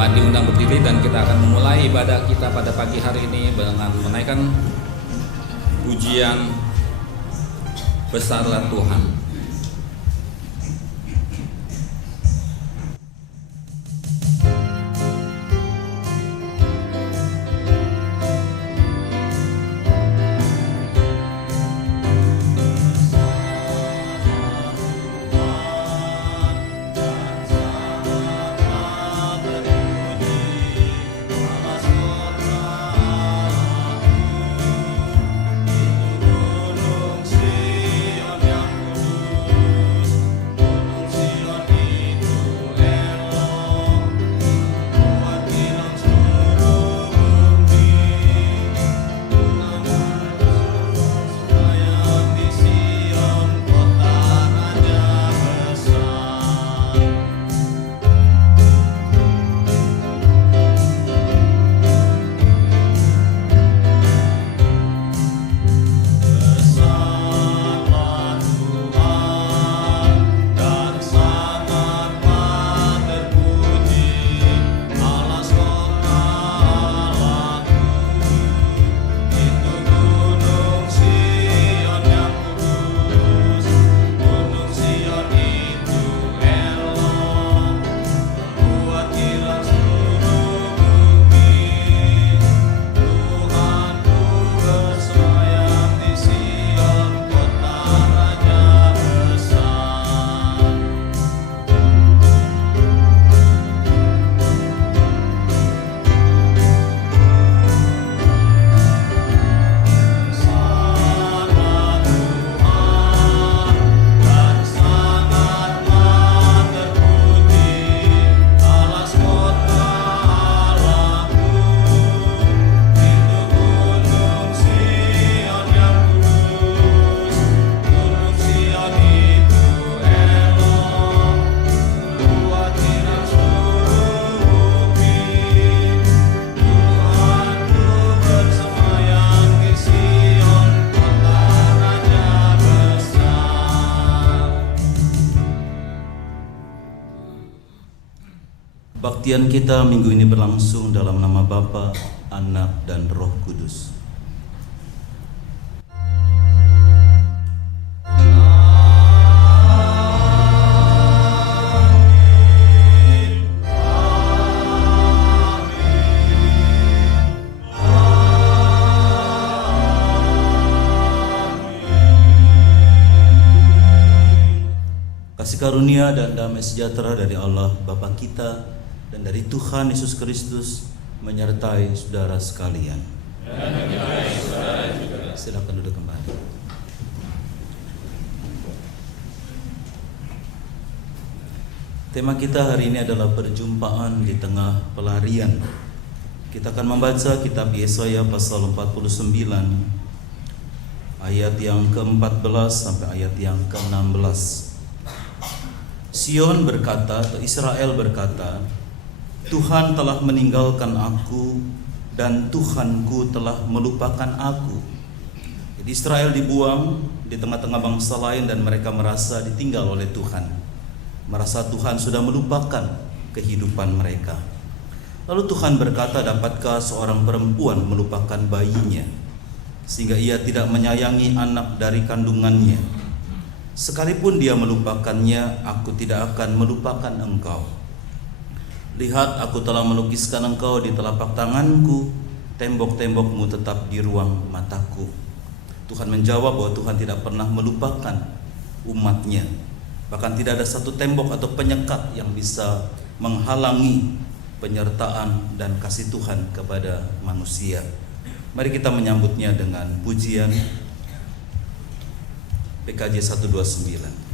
Jemaat diundang berdiri dan kita akan memulai ibadah kita pada pagi hari ini dengan menaikkan pujian Besarlah Tuhan. Kebaktian kita minggu ini berlangsung dalam nama Bapa, Anak, dan Roh Kudus. Kasih karunia dan damai sejahtera dari Allah Bapa kita dan dari Tuhan Yesus Kristus menyertai saudara sekalian. Dan menyertai saudara juga. Silakan duduk kembali. Tema kita hari ini adalah perjumpaan di tengah pelarian. Kita akan membaca kitab Yesaya pasal 49 ayat yang ke-14 sampai ayat yang ke-16. Sion berkata, atau Israel berkata, Tuhan telah meninggalkan aku dan Tuhanku telah melupakan aku. Jadi Israel dibuang di tengah-tengah bangsa lain dan mereka merasa ditinggal oleh Tuhan. Merasa Tuhan sudah melupakan kehidupan mereka. Lalu Tuhan berkata, dapatkah seorang perempuan melupakan bayinya sehingga ia tidak menyayangi anak dari kandungannya? Sekalipun dia melupakannya, aku tidak akan melupakan engkau. Lihat, aku telah melukiskan engkau di telapak tanganku, tembok-tembokmu tetap di ruang mataku. Tuhan menjawab bahwa Tuhan tidak pernah melupakan umatnya. Bahkan tidak ada satu tembok atau penyekat yang bisa menghalangi penyertaan dan kasih Tuhan kepada manusia. Mari kita menyambutnya dengan pujian PKJ 129.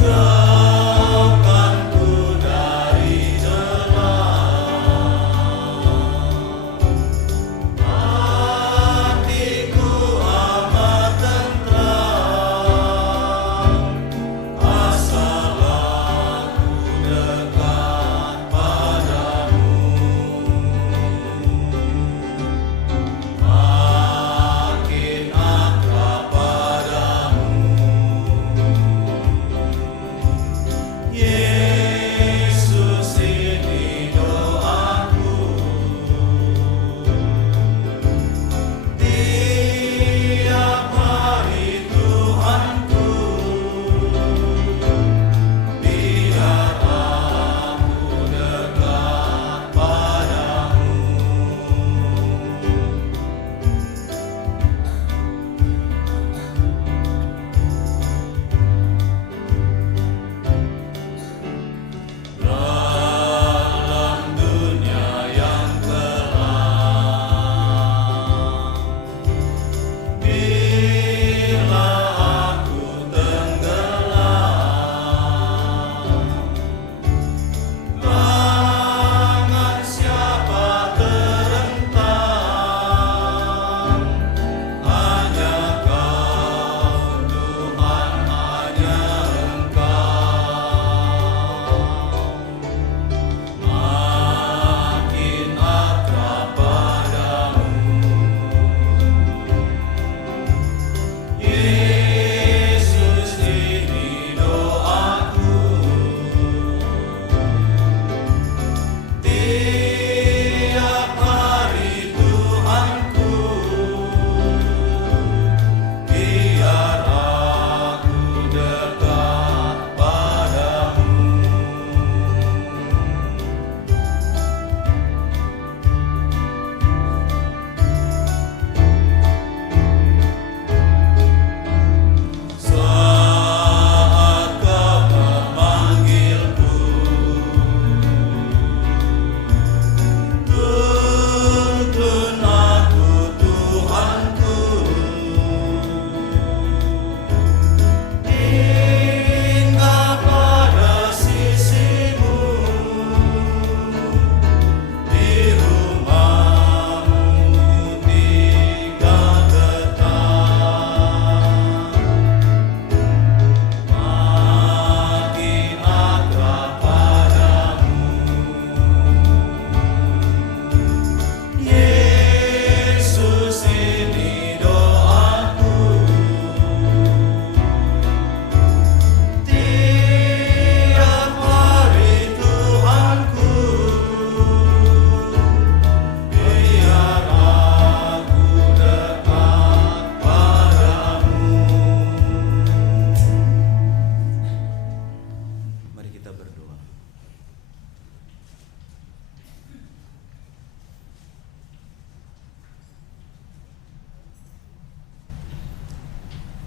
Jauhkan ku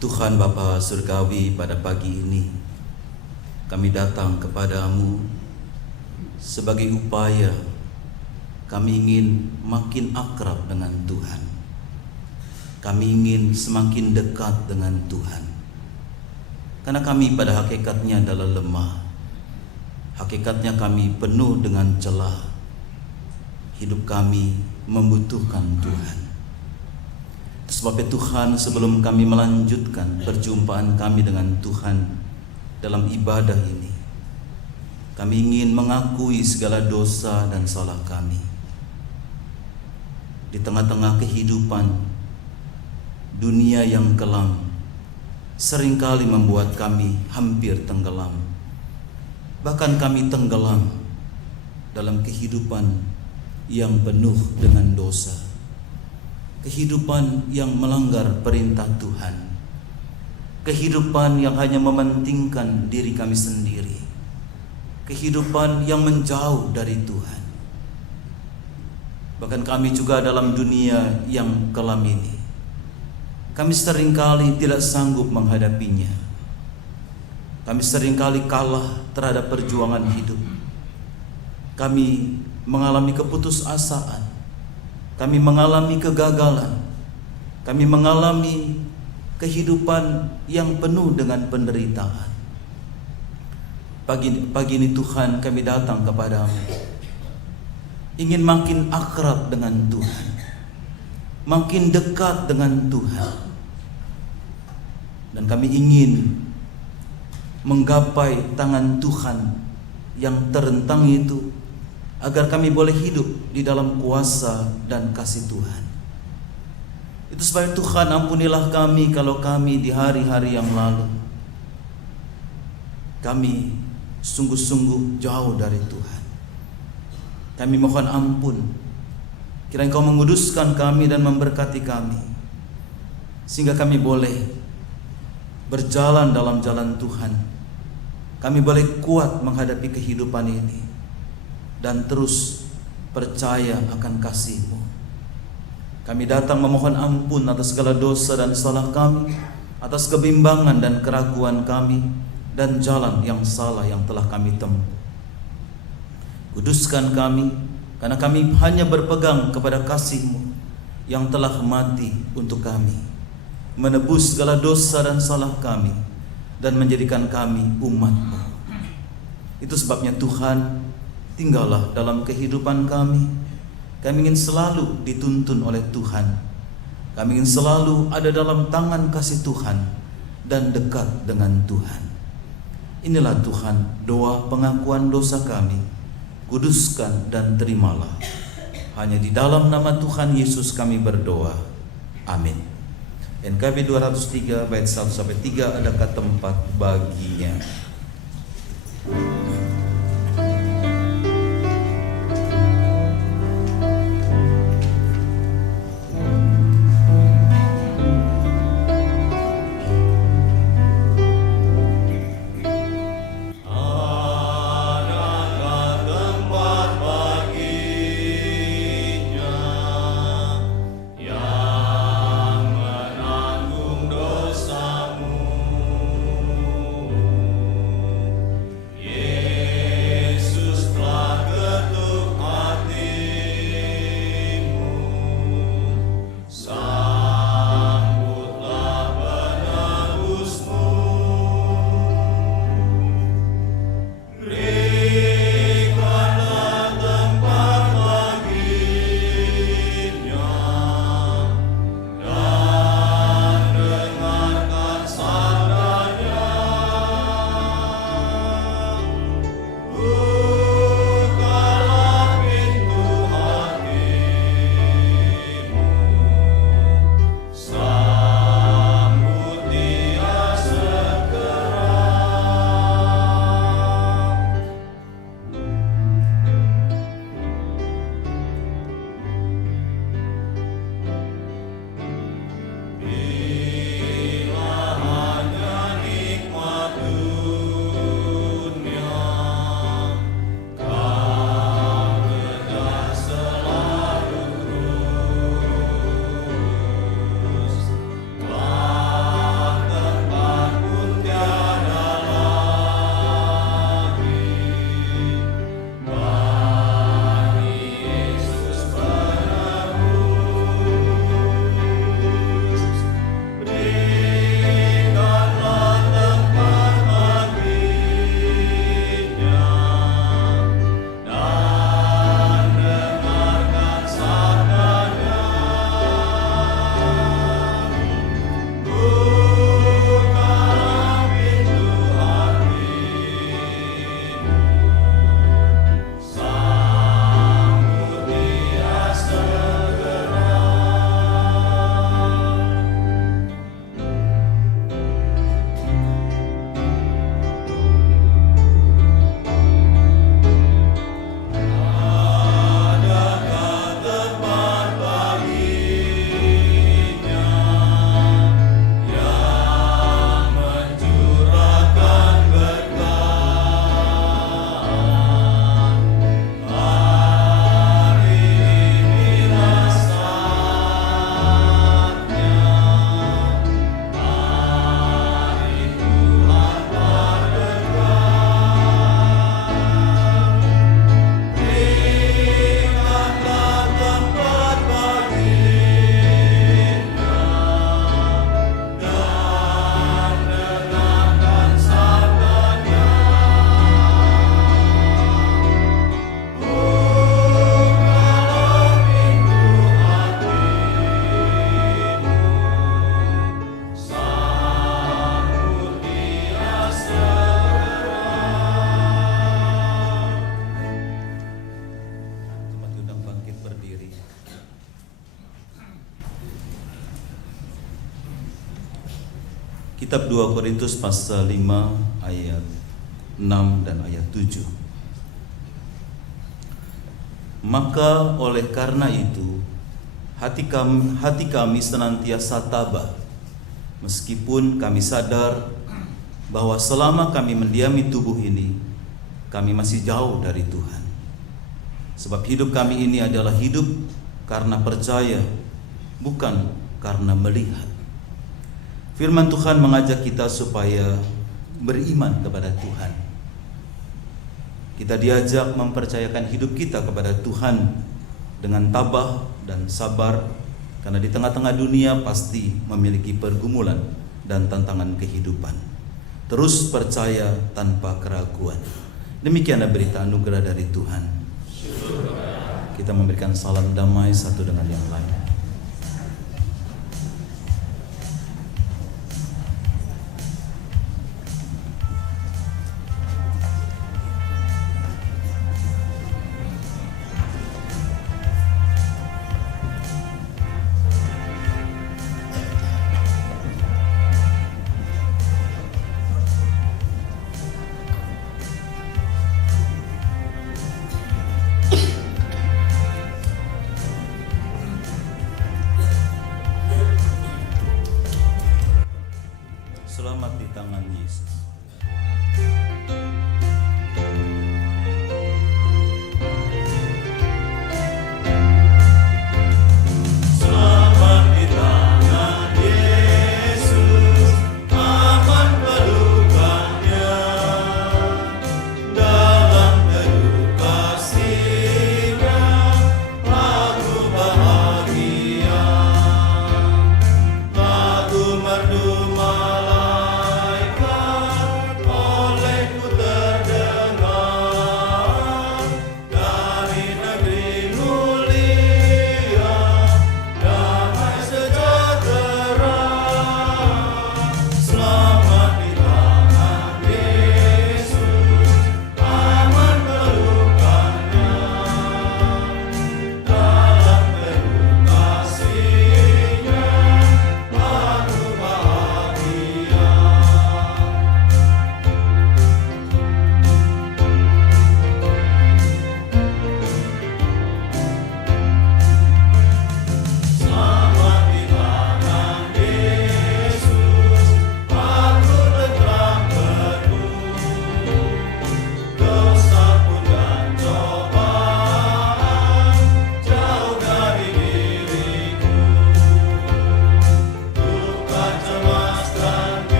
Tuhan Bapa Surgawi, pada pagi ini kami datang kepadamu sebagai upaya kami ingin makin akrab dengan Tuhan. Kami ingin semakin dekat dengan Tuhan. Karena kami pada hakikatnya adalah lemah. Hakikatnya kami penuh dengan celah. Hidup kami membutuhkan Tuhan. Sebab itu Tuhan, sebelum kami melanjutkan perjumpaan kami dengan Tuhan dalam ibadah ini, kami ingin mengakui segala dosa dan salah kami. Di tengah-tengah kehidupan dunia yang kelam seringkali membuat kami hampir tenggelam. Bahkan kami tenggelam dalam kehidupan yang penuh dengan dosa, kehidupan yang melanggar perintah Tuhan, kehidupan yang hanya mementingkan diri kami sendiri, kehidupan yang menjauh dari Tuhan. Bahkan kami juga dalam dunia yang kelam ini, kami seringkali tidak sanggup menghadapinya. Kami seringkali kalah terhadap perjuangan hidup. Kami mengalami keputusasaan. Kami mengalami kegagalan. Kami mengalami kehidupan yang penuh dengan penderitaan. Pagi ini Tuhan, kami datang kepadamu, ingin makin akrab dengan Tuhan, makin dekat dengan Tuhan. Dan kami ingin menggapai tangan Tuhan yang terentang itu, agar kami boleh hidup di dalam kuasa dan kasih Tuhan. Itu sebab Tuhan, ampunilah kami kalau kami di hari-hari yang lalu kami sungguh-sungguh jauh dari Tuhan. Kami mohon ampun, kiranya Engkau menguduskan kami dan memberkati kami, sehingga kami boleh berjalan dalam jalan Tuhan. Kami boleh kuat menghadapi kehidupan ini dan terus percaya akan kasih-Mu. Kami datang memohon ampun atas segala dosa dan salah kami, atas kebimbangan dan keraguan kami, dan jalan yang salah yang telah kami tempuh. Kuduskan kami, karena kami hanya berpegang kepada kasih-Mu yang telah mati untuk kami, menebus segala dosa dan salah kami, dan menjadikan kami umat-Mu. Itu sebabnya Tuhan, tinggallah dalam kehidupan kami. Kami ingin selalu dituntun oleh Tuhan. Kami ingin selalu ada dalam tangan kasih Tuhan dan dekat dengan Tuhan. Inilah Tuhan doa pengakuan dosa kami. Kuduskan dan terimalah. Hanya di dalam nama Tuhan Yesus kami berdoa. Amin. NKB 203 bait 1-3, adakah tempat baginya? Yeah. Kitab 2 Korintus pasal 5 ayat 6 dan ayat 7. Maka oleh karena itu hati kami senantiasa tabah, meskipun kami sadar bahwa selama kami mendiami tubuh ini, kami masih jauh dari Tuhan. Sebab hidup kami ini adalah hidup karena percaya, bukan karena melihat. Firman Tuhan mengajak kita supaya beriman kepada Tuhan. Kita diajak mempercayakan hidup kita kepada Tuhan dengan tabah dan sabar, karena di tengah-tengah dunia pasti memiliki pergumulan dan tantangan kehidupan. Terus percaya tanpa keraguan. Demikianlah berita anugerah dari Tuhan. Kita memberikan salam damai satu dengan yang lain. Selamat di tangan Yesus.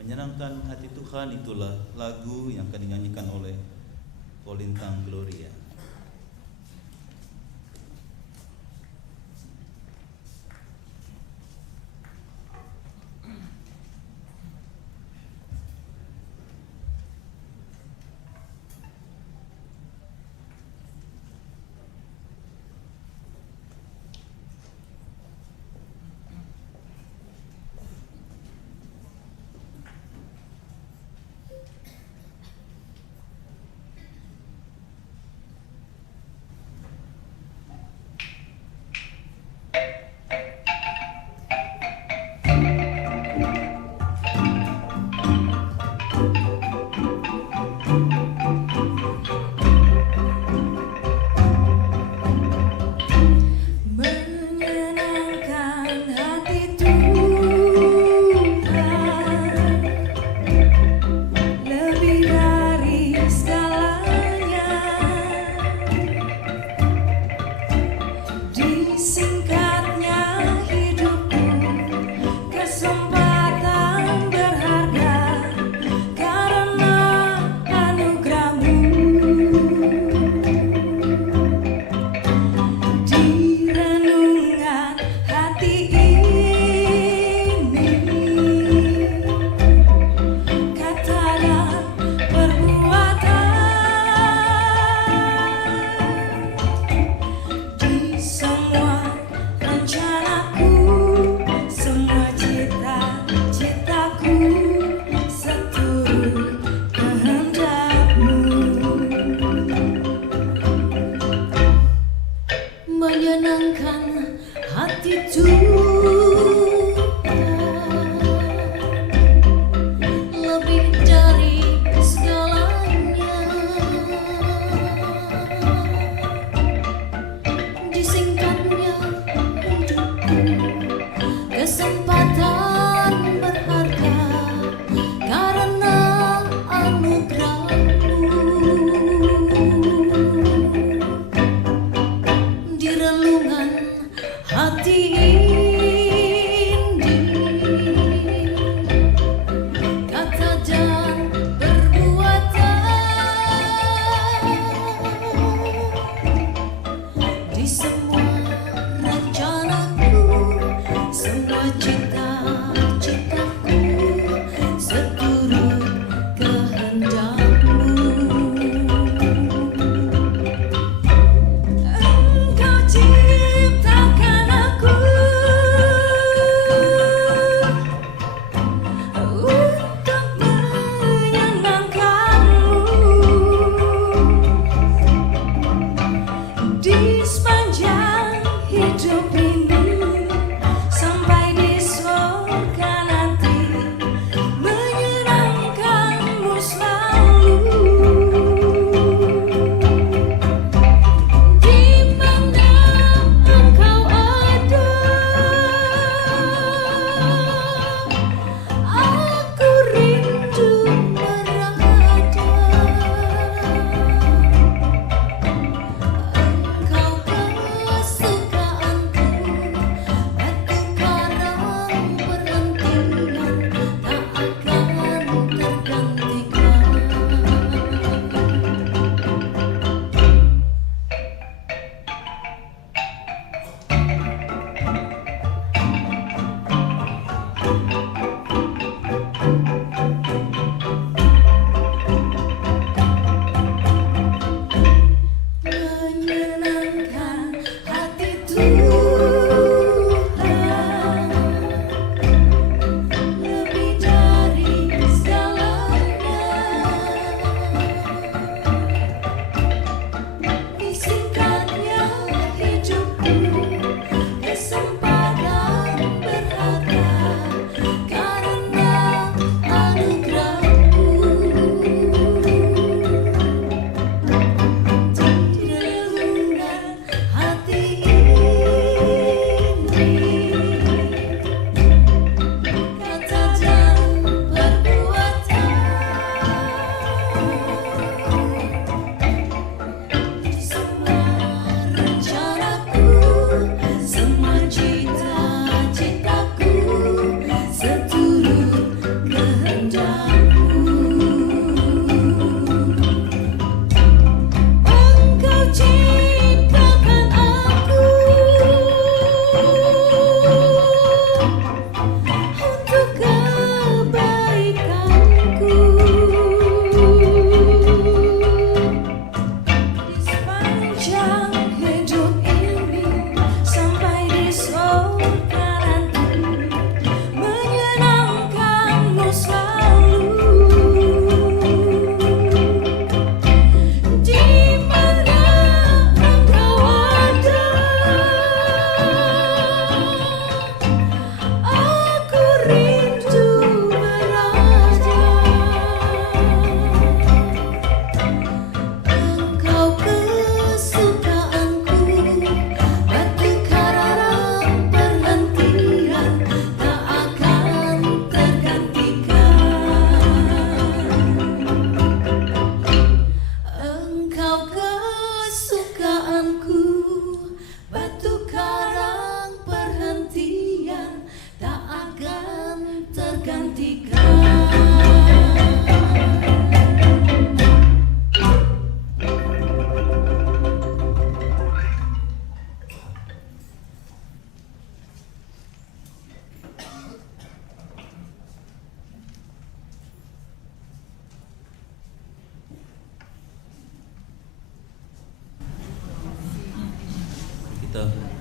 Menyenangkan hati Tuhan, itulah lagu yang akan dinyanyikan oleh Kolintang Gloria.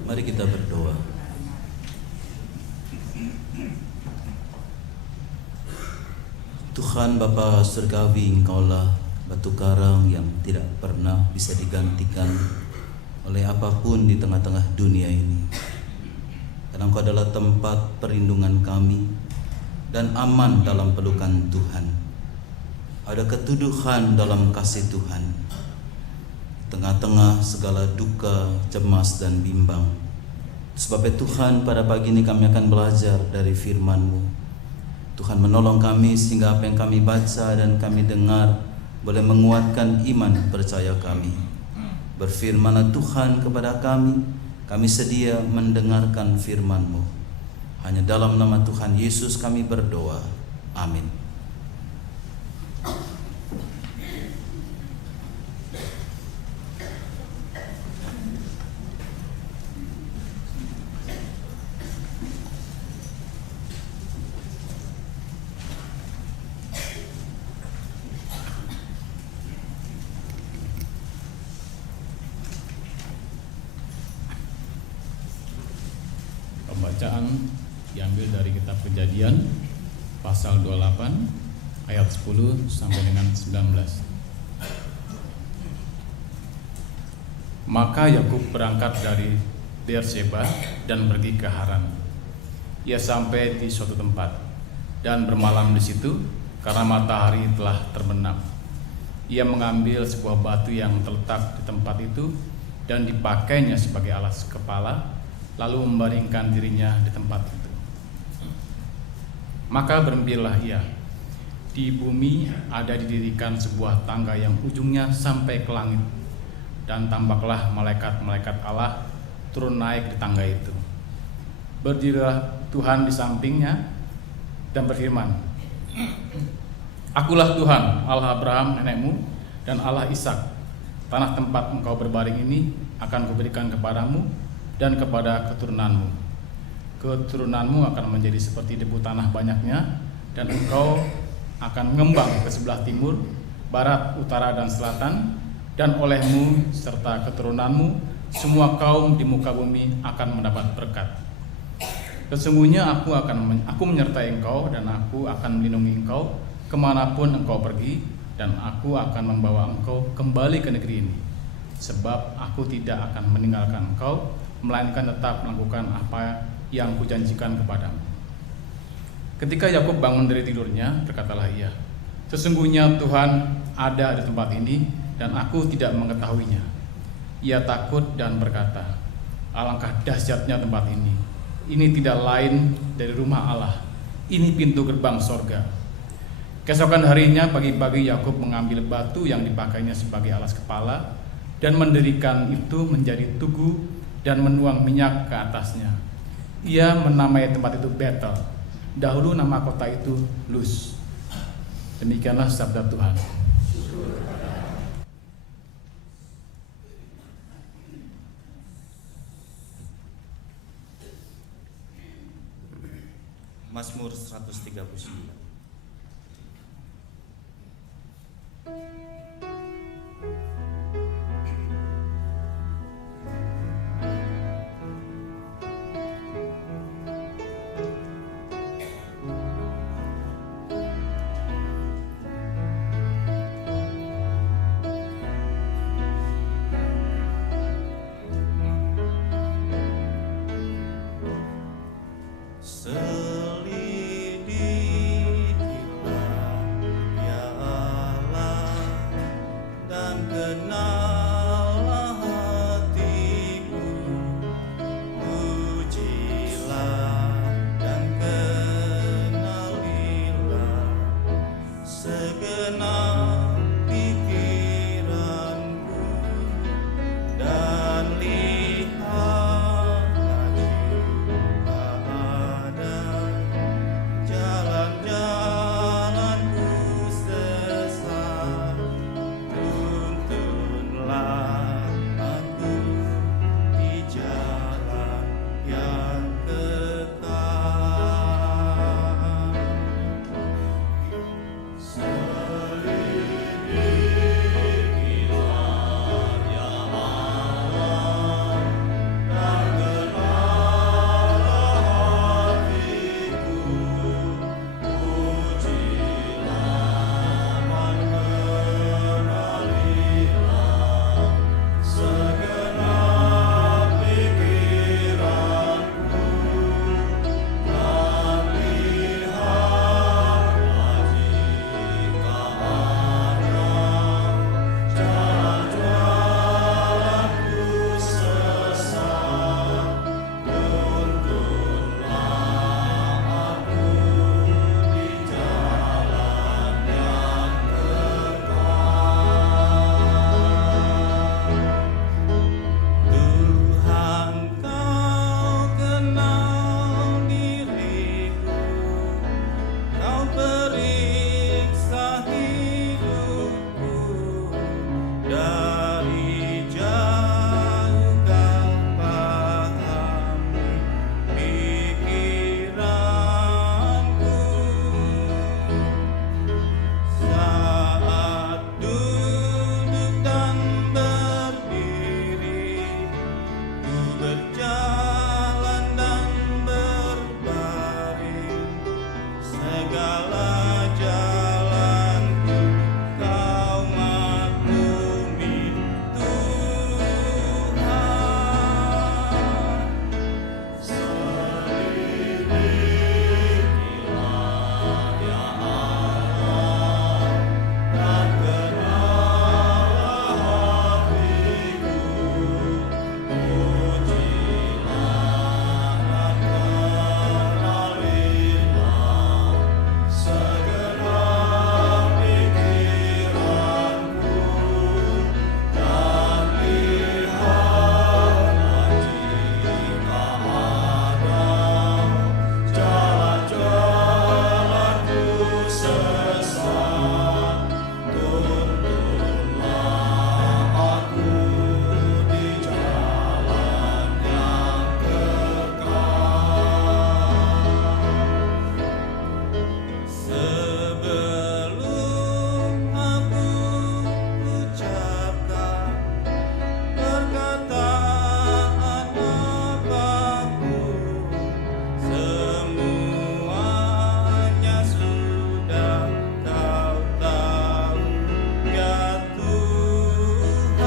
Mari kita berdoa. Tuhan Bapa Surgawi, Engkaulah batu karang yang tidak pernah bisa digantikan oleh apapun di tengah-tengah dunia ini. Karena Engkau adalah tempat perlindungan kami dan aman dalam pelukan Tuhan. Ada keteduhan dalam kasih Tuhan tengah-tengah segala duka, cemas dan bimbang. Sebab itu Tuhan, pada pagi ini kami akan belajar dari firman-Mu. Tuhan menolong kami sehingga apa yang kami baca dan kami dengar boleh menguatkan iman percaya kami. Berfirmanlah Tuhan kepada kami sedia mendengarkan firman-Mu. Hanya dalam nama Tuhan Yesus kami berdoa. Amin. Pembacaan diambil dari kitab Kejadian pasal 28 ayat 10 sampai dengan 19. Maka Yakub berangkat dari Beerseba dan pergi ke Haran. Ia sampai di suatu tempat dan bermalam di situ karena matahari telah terbenam. Ia mengambil sebuah batu yang terletak di tempat itu dan dipakainya sebagai alas kepala, lalu membaringkan dirinya di tempat itu. Maka berembilah ia. Di bumi ada didirikan sebuah tangga yang ujungnya sampai ke langit, dan tampaklah malaikat-malaikat Allah turun naik di tangga itu. Berdirilah Tuhan di sampingnya dan berfirman, Akulah Tuhan, Allah Abraham nenekmu dan Allah Ishak. Tanah tempat engkau berbaring ini akan kuberikan kepadamu dan kepada keturunanmu. Keturunanmu akan menjadi seperti debu tanah banyaknya, dan engkau akan mengembang ke sebelah timur, barat, utara, dan selatan, dan olehmu serta keturunanmu semua kaum di muka bumi akan mendapat berkat. Sesungguhnya aku menyertai engkau, dan aku akan melindungi engkau kemanapun engkau pergi, dan aku akan membawa engkau kembali ke negeri ini, sebab aku tidak akan meninggalkan engkau, melainkan tetap melakukan apa yang kujanjikan kepadamu. Ketika Yakub bangun dari tidurnya, berkatalah ia, Sesungguhnya Tuhan ada di tempat ini dan aku tidak mengetahuinya. Ia takut dan berkata, Alangkah dahsyatnya tempat ini. Ini tidak lain dari rumah Allah. Ini pintu gerbang sorga. Keesokan harinya pagi-pagi Yakub mengambil batu yang dipakainya sebagai alas kepala dan mendirikan itu menjadi tugu dan menuang minyak ke atasnya. Ia menamai tempat itu Betel. Dahulu nama kota itu Luz. Demikianlah sabda Tuhan. Mazmur 139. dari jauh kau pahami pikiranku. Saat duduk dan berdiri, ku berjalan dan berbaring, segala jalanku kau maklumi Tuhan. Selidiki ya Allah, dan kenallah hatiku, pujilah dan kenalilah segenap pikiranku, dan lihatlah jika ada jalan-jalanku sesat, tuntunlah aku di jalan yang kekal. Sebelum aku ucapkan perkataan apapun, semuanya sudah kau tahu ya Tuhan.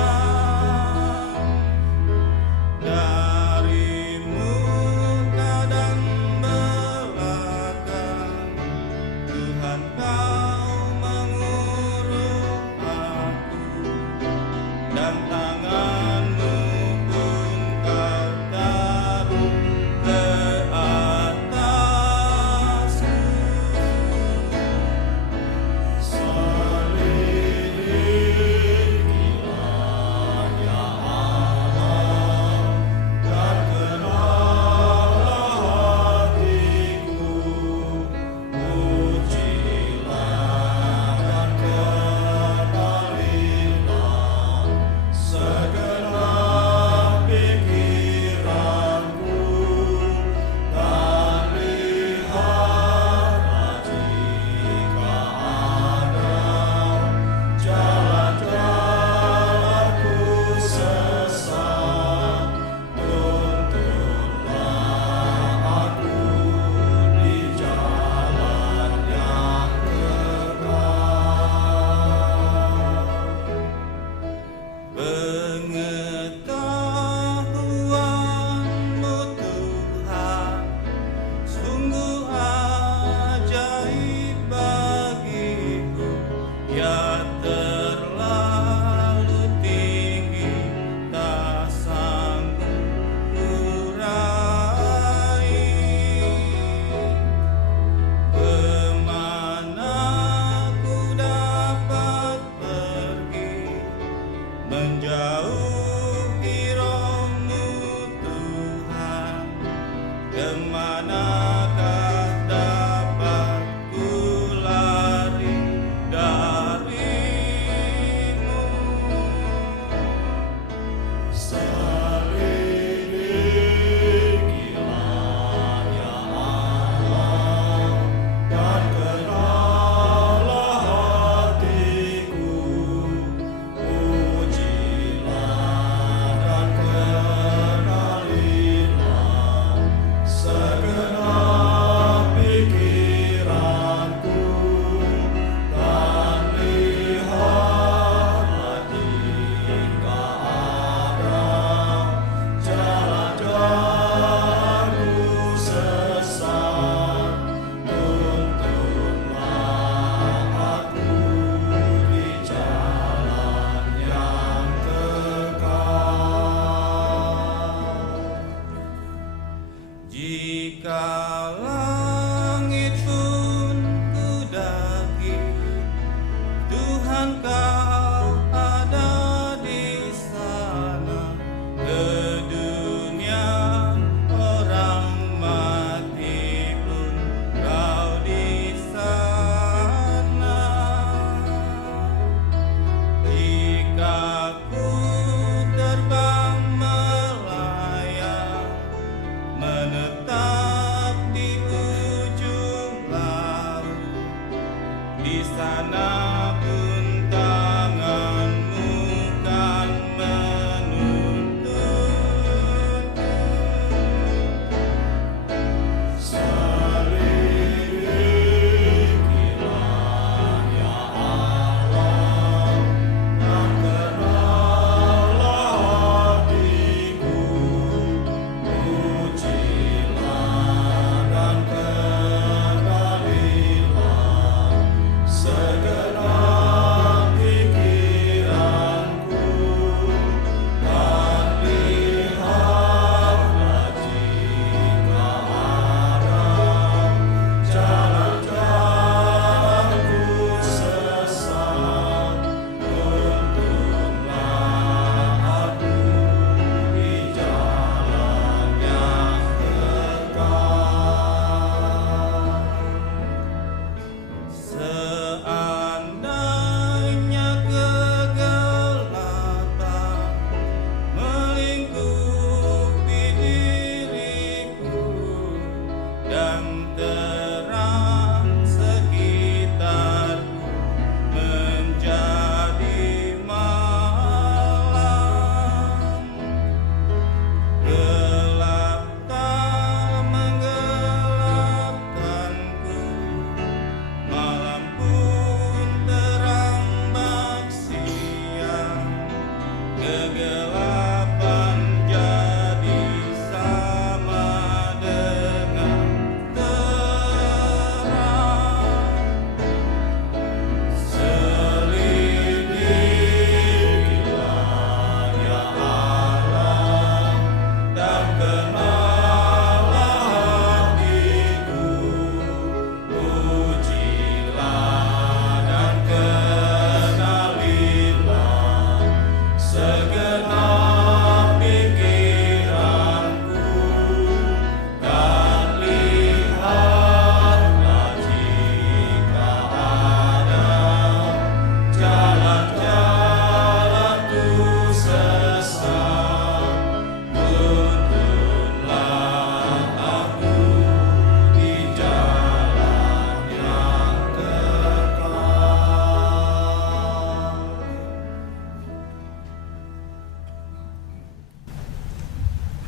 Dari muka dan belakang, Tuhan kau mengurung aku, dan tanganmu pun kau taruh ke atasku. Selidikilah ya Allah, dan kenallah hatiku, pujilah dan kenalilah segenap pikiranku, dan lihatlah jika ada jalan-jalanku sesat, tuntunlah aku di jalan yang kekal. Pengetahuan-Mu Tuhan sungguh ajaib bagiku, ya terlalu tinggi tak sanggup kurai. Kemana ku dapat pergi menjauhi Roh-Mu Tuhan? Kemanakah dapat ku lari dari-Mu? Selidikilah ya Allah, dan kenallah hatiku, pujilah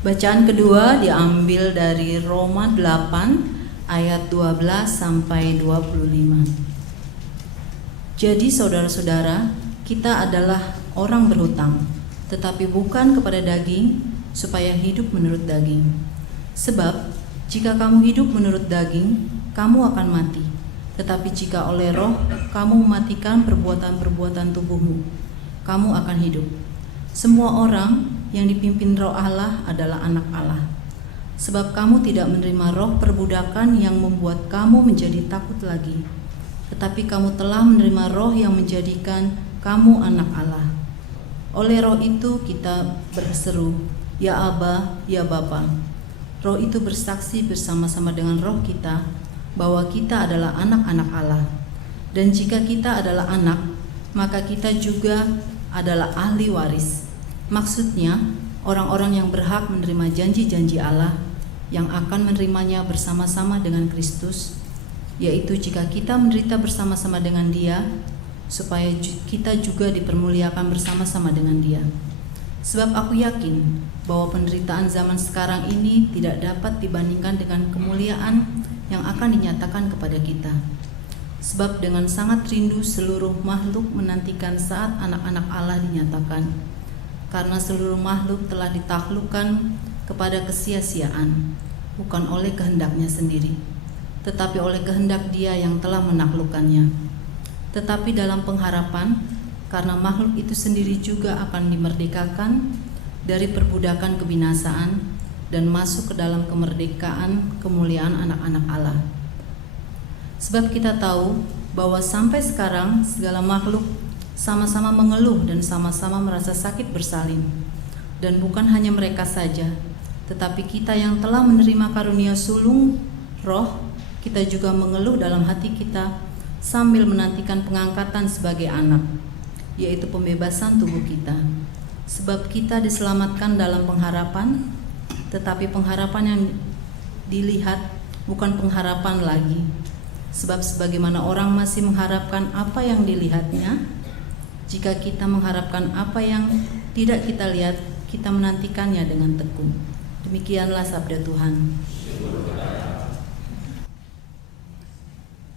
Bacaan kedua diambil dari Roma 8 ayat 12 sampai 25. Jadi saudara-saudara, kita adalah orang berhutang, tetapi bukan kepada daging, supaya hidup menurut daging. Sebab jika kamu hidup menurut daging, kamu akan mati. Tetapi jika oleh Roh kamu mematikan perbuatan-perbuatan tubuhmu, kamu akan hidup. Semua orang yang dipimpin Roh Allah adalah anak Allah. Sebab kamu tidak menerima roh perbudakan yang membuat kamu menjadi takut lagi, tetapi kamu telah menerima Roh yang menjadikan kamu anak Allah. Oleh Roh itu kita berseru, Ya Aba, Ya Bapa. Roh itu bersaksi bersama-sama dengan roh kita bahwa kita adalah anak-anak Allah. Dan jika kita adalah anak, maka kita juga adalah ahli waris. Maksudnya, orang-orang yang berhak menerima janji-janji Allah yang akan menerimanya bersama-sama dengan Kristus, yaitu jika kita menderita bersama-sama dengan Dia, supaya kita juga dipermuliakan bersama-sama dengan Dia. Sebab aku yakin bahwa penderitaan zaman sekarang ini tidak dapat dibandingkan dengan kemuliaan yang akan dinyatakan kepada kita. Sebab dengan sangat rindu seluruh makhluk menantikan saat anak-anak Allah dinyatakan. Karena seluruh makhluk telah ditaklukkan kepada kesia-siaan, bukan oleh kehendaknya sendiri, tetapi oleh kehendak Dia yang telah menaklukkannya. Tetapi dalam pengharapan, karena makhluk itu sendiri juga akan dimerdekakan dari perbudakan kebinasaan dan masuk ke dalam kemerdekaan kemuliaan anak-anak Allah. Sebab kita tahu bahwa sampai sekarang segala makhluk sama-sama mengeluh dan sama-sama merasa sakit bersalin. Dan bukan hanya mereka saja, tetapi kita yang telah menerima karunia sulung roh, kita juga mengeluh dalam hati kita sambil menantikan pengangkatan sebagai anak, yaitu pembebasan tubuh kita. Sebab kita diselamatkan dalam pengharapan, tetapi pengharapan yang dilihat bukan pengharapan lagi. Sebab sebagaimana orang masih mengharapkan apa yang dilihatnya, jika kita mengharapkan apa yang tidak kita lihat, kita menantikannya dengan tekun. Demikianlah sabda Tuhan.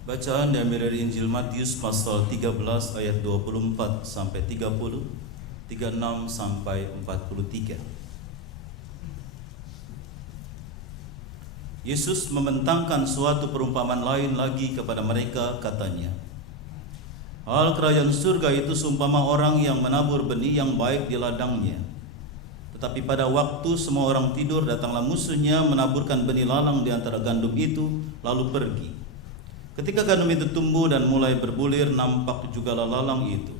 Bacaan diambil dari Injil Matius pasal 13 ayat 24 sampai 30, 36 sampai 43. Yesus membentangkan suatu perumpamaan lain lagi kepada mereka, katanya, hal kerajaan surga itu seumpama orang yang menabur benih yang baik di ladangnya. Tetapi pada waktu semua orang tidur, datanglah musuhnya menaburkan benih lalang di antara gandum itu, lalu pergi. Ketika gandum itu tumbuh dan mulai berbulir, nampak jugalah lalang itu.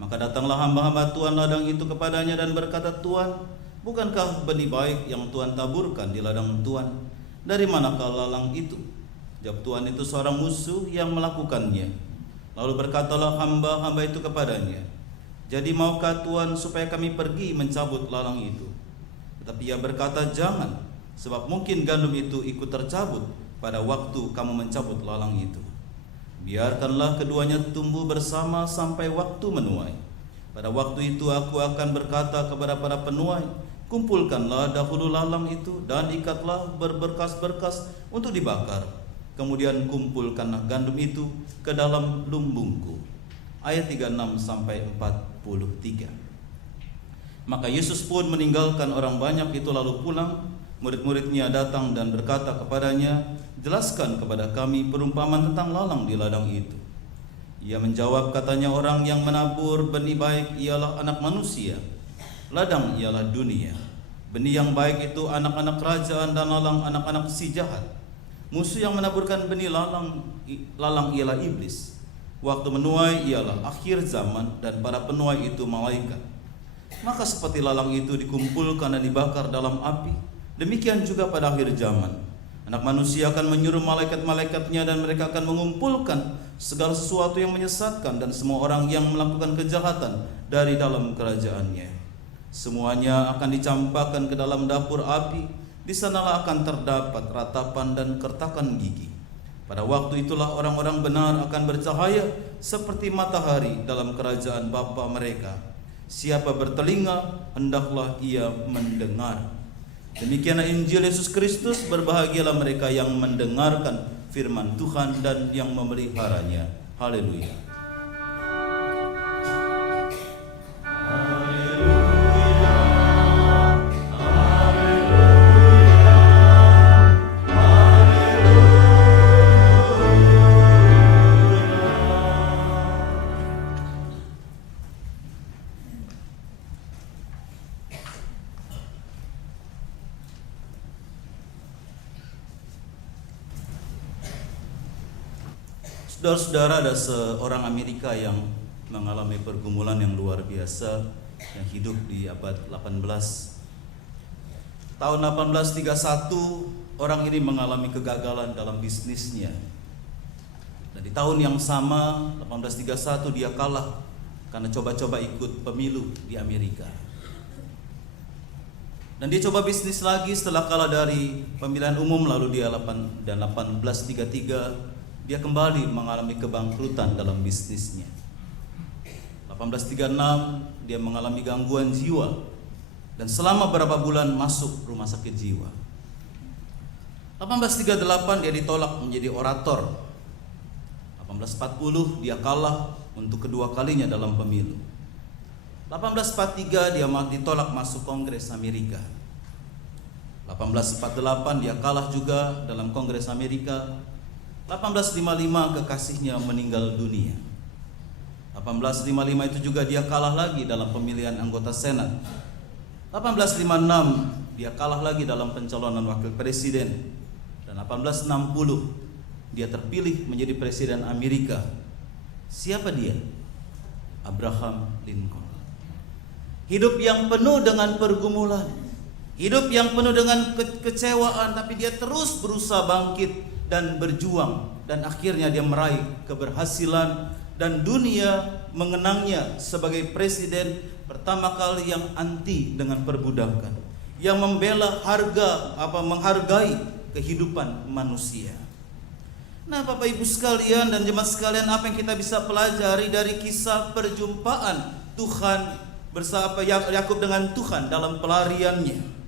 Maka datanglah hamba-hamba Tuhan ladang itu kepadanya dan berkata, Tuhan, bukankah benih baik yang Tuhan taburkan di ladang Tuhan? Dari manakah lalang itu? Jawab Tuhan, itu seorang musuh yang melakukannya. Lalu berkatalah hamba-hamba itu kepadanya, jadi maukah Tuhan supaya kami pergi mencabut lalang itu? Tetapi ia berkata, jangan, sebab mungkin gandum itu ikut tercabut pada waktu kamu mencabut lalang itu. Biarkanlah keduanya tumbuh bersama sampai waktu menuai. Pada waktu itu aku akan berkata kepada para penuai, kumpulkanlah dahulu lalang itu dan ikatlah berberkas-berkas untuk dibakar. Kemudian kumpulkanlah gandum itu ke dalam lumbungku. Ayat 36 sampai 43. Maka Yesus pun meninggalkan orang banyak itu lalu pulang. Murid-muridnya datang dan berkata kepadanya, jelaskan kepada kami perumpamaan tentang lalang di ladang itu. Ia menjawab, katanya, orang yang menabur benih baik ialah anak manusia. Ladang ialah dunia. Benih yang baik itu anak-anak kerajaan dan lalang anak-anak si jahat. Musuh yang menaburkan benih lalang ialah iblis. Waktu menuai ialah akhir zaman dan para penuai itu malaikat. Maka seperti lalang itu dikumpulkan dan dibakar dalam api, demikian juga pada akhir zaman. Anak manusia akan menyuruh malaikat-malaikatnya dan mereka akan mengumpulkan segala sesuatu yang menyesatkan dan semua orang yang melakukan kejahatan dari dalam kerajaannya. Semuanya akan dicampakkan ke dalam dapur api. Di sanalah akan terdapat ratapan dan kertakan gigi. Pada waktu itulah orang-orang benar akan bercahaya seperti matahari dalam kerajaan Bapa mereka. Siapa bertelinga, hendaklah ia mendengar. Demikianlah Injil Yesus Kristus. Berbahagialah mereka yang mendengarkan firman Tuhan dan yang memeliharanya. Haleluya. Saudara-saudara, ada seorang Amerika yang mengalami pergumulan yang luar biasa, yang hidup di abad 18. Tahun 1831, orang ini mengalami kegagalan dalam bisnisnya. Dan di tahun yang sama, 1831, dia kalah karena coba-coba ikut pemilu di Amerika. Dan dia coba bisnis lagi setelah kalah dari pemilihan umum, lalu dia 1833 dia kembali mengalami kebangkrutan dalam bisnisnya. 1836 dia mengalami gangguan jiwa dan selama beberapa bulan masuk rumah sakit jiwa. 1838 dia ditolak menjadi orator. 1840 dia kalah untuk kedua kalinya dalam pemilu. 1843 dia ditolak masuk Kongres Amerika. 1848 dia kalah juga dalam Kongres Amerika. 1855 kekasihnya meninggal dunia. 1855 itu juga dia kalah lagi dalam pemilihan anggota Senat. 1856 dia kalah lagi dalam pencalonan wakil presiden. Dan 1860 dia terpilih menjadi presiden Amerika. Siapa dia? Abraham Lincoln. Hidup yang penuh dengan pergumulan, hidup yang penuh dengan kekecewaan, tapi dia terus berusaha bangkit dan berjuang, dan akhirnya dia meraih keberhasilan dan dunia mengenangnya sebagai presiden pertama kali yang anti dengan perbudakan, yang membela menghargai kehidupan manusia. Nah, Bapak Ibu sekalian dan jemaat sekalian, apa yang kita bisa pelajari dari kisah perjumpaan Tuhan bersama Yakub dengan Tuhan dalam pelariannya?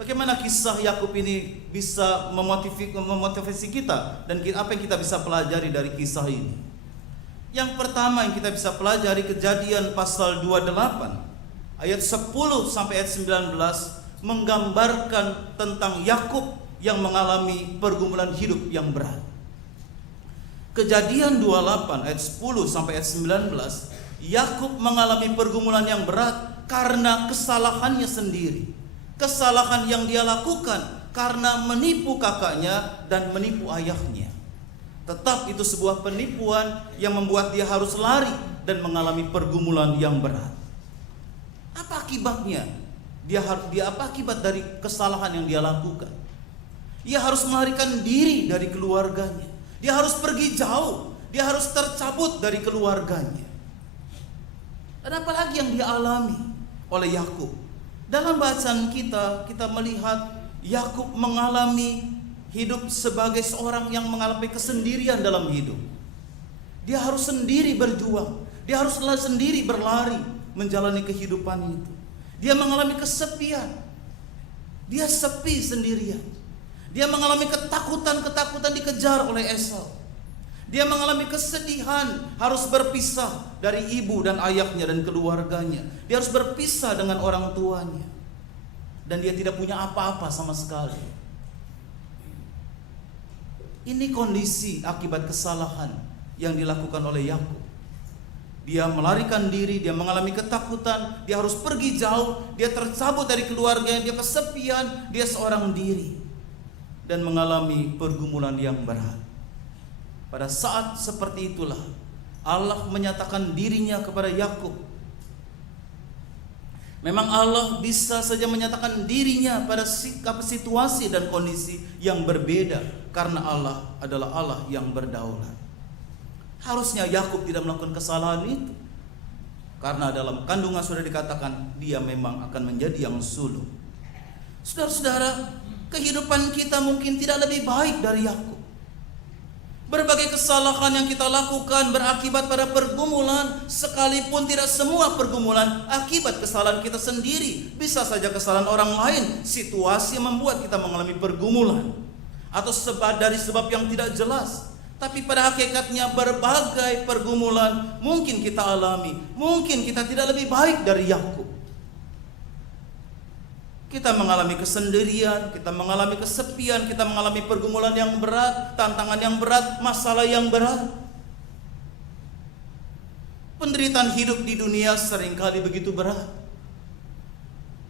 Bagaimana kisah Yakub ini bisa memotivasi kita, dan apa yang kita bisa pelajari dari kisah ini? Yang pertama yang kita bisa pelajari, Kejadian pasal 28 ayat 10 sampai ayat 19 menggambarkan tentang Yakub yang mengalami pergumulan hidup yang berat. Kejadian 28 ayat 10 sampai ayat 19, Yakub mengalami pergumulan yang berat karena kesalahannya sendiri. Kesalahan yang dia lakukan karena menipu kakaknya dan menipu ayahnya. Tetap itu sebuah penipuan yang membuat dia harus lari dan mengalami pergumulan yang berat. Apa akibatnya? Dia apa akibat dari kesalahan yang dia lakukan? Ia harus melarikan diri dari keluarganya. Dia harus pergi jauh. Dia harus tercabut dari keluarganya. Dan apa lagi yang dia alami oleh Yakub? Dalam bacaan kita melihat Yakub mengalami hidup sebagai seorang yang mengalami kesendirian dalam hidup. Dia harus sendiri berjuang, dia harus sendiri berlari menjalani kehidupan itu. Dia mengalami kesepian, dia sepi sendirian. Dia mengalami ketakutan dikejar oleh Esau. Dia mengalami kesedihan, harus berpisah dari ibu dan ayahnya dan keluarganya. Dia harus berpisah dengan orang tuanya. Dan dia tidak punya apa-apa sama sekali. Ini kondisi akibat kesalahan yang dilakukan oleh Yakub. Dia melarikan diri, dia mengalami ketakutan, dia harus pergi jauh, dia tercabut dari keluarganya, dia kesepian, dia seorang diri. Dan mengalami pergumulan yang berat. Pada saat seperti itulah Allah menyatakan dirinya kepada Yakub. Memang Allah bisa saja menyatakan dirinya pada situasi dan kondisi yang berbeda, karena Allah adalah Allah yang berdaulat. Harusnya Yakub tidak melakukan kesalahan itu, karena dalam kandungan sudah dikatakan dia memang akan menjadi yang sulung. Saudara-saudara, kehidupan kita mungkin tidak lebih baik dari Yakub. Berbagai kesalahan yang kita lakukan berakibat pada pergumulan, sekalipun tidak semua pergumulan akibat kesalahan kita sendiri. Bisa saja kesalahan orang lain, situasi yang membuat kita mengalami pergumulan, atau dari sebab yang tidak jelas. Tapi pada hakikatnya berbagai pergumulan mungkin kita alami. Mungkin kita tidak lebih baik dari Yakub. Kita mengalami kesendirian, kita mengalami kesepian, kita mengalami pergumulan yang berat, tantangan yang berat, masalah yang berat. Penderitaan hidup di dunia seringkali begitu berat.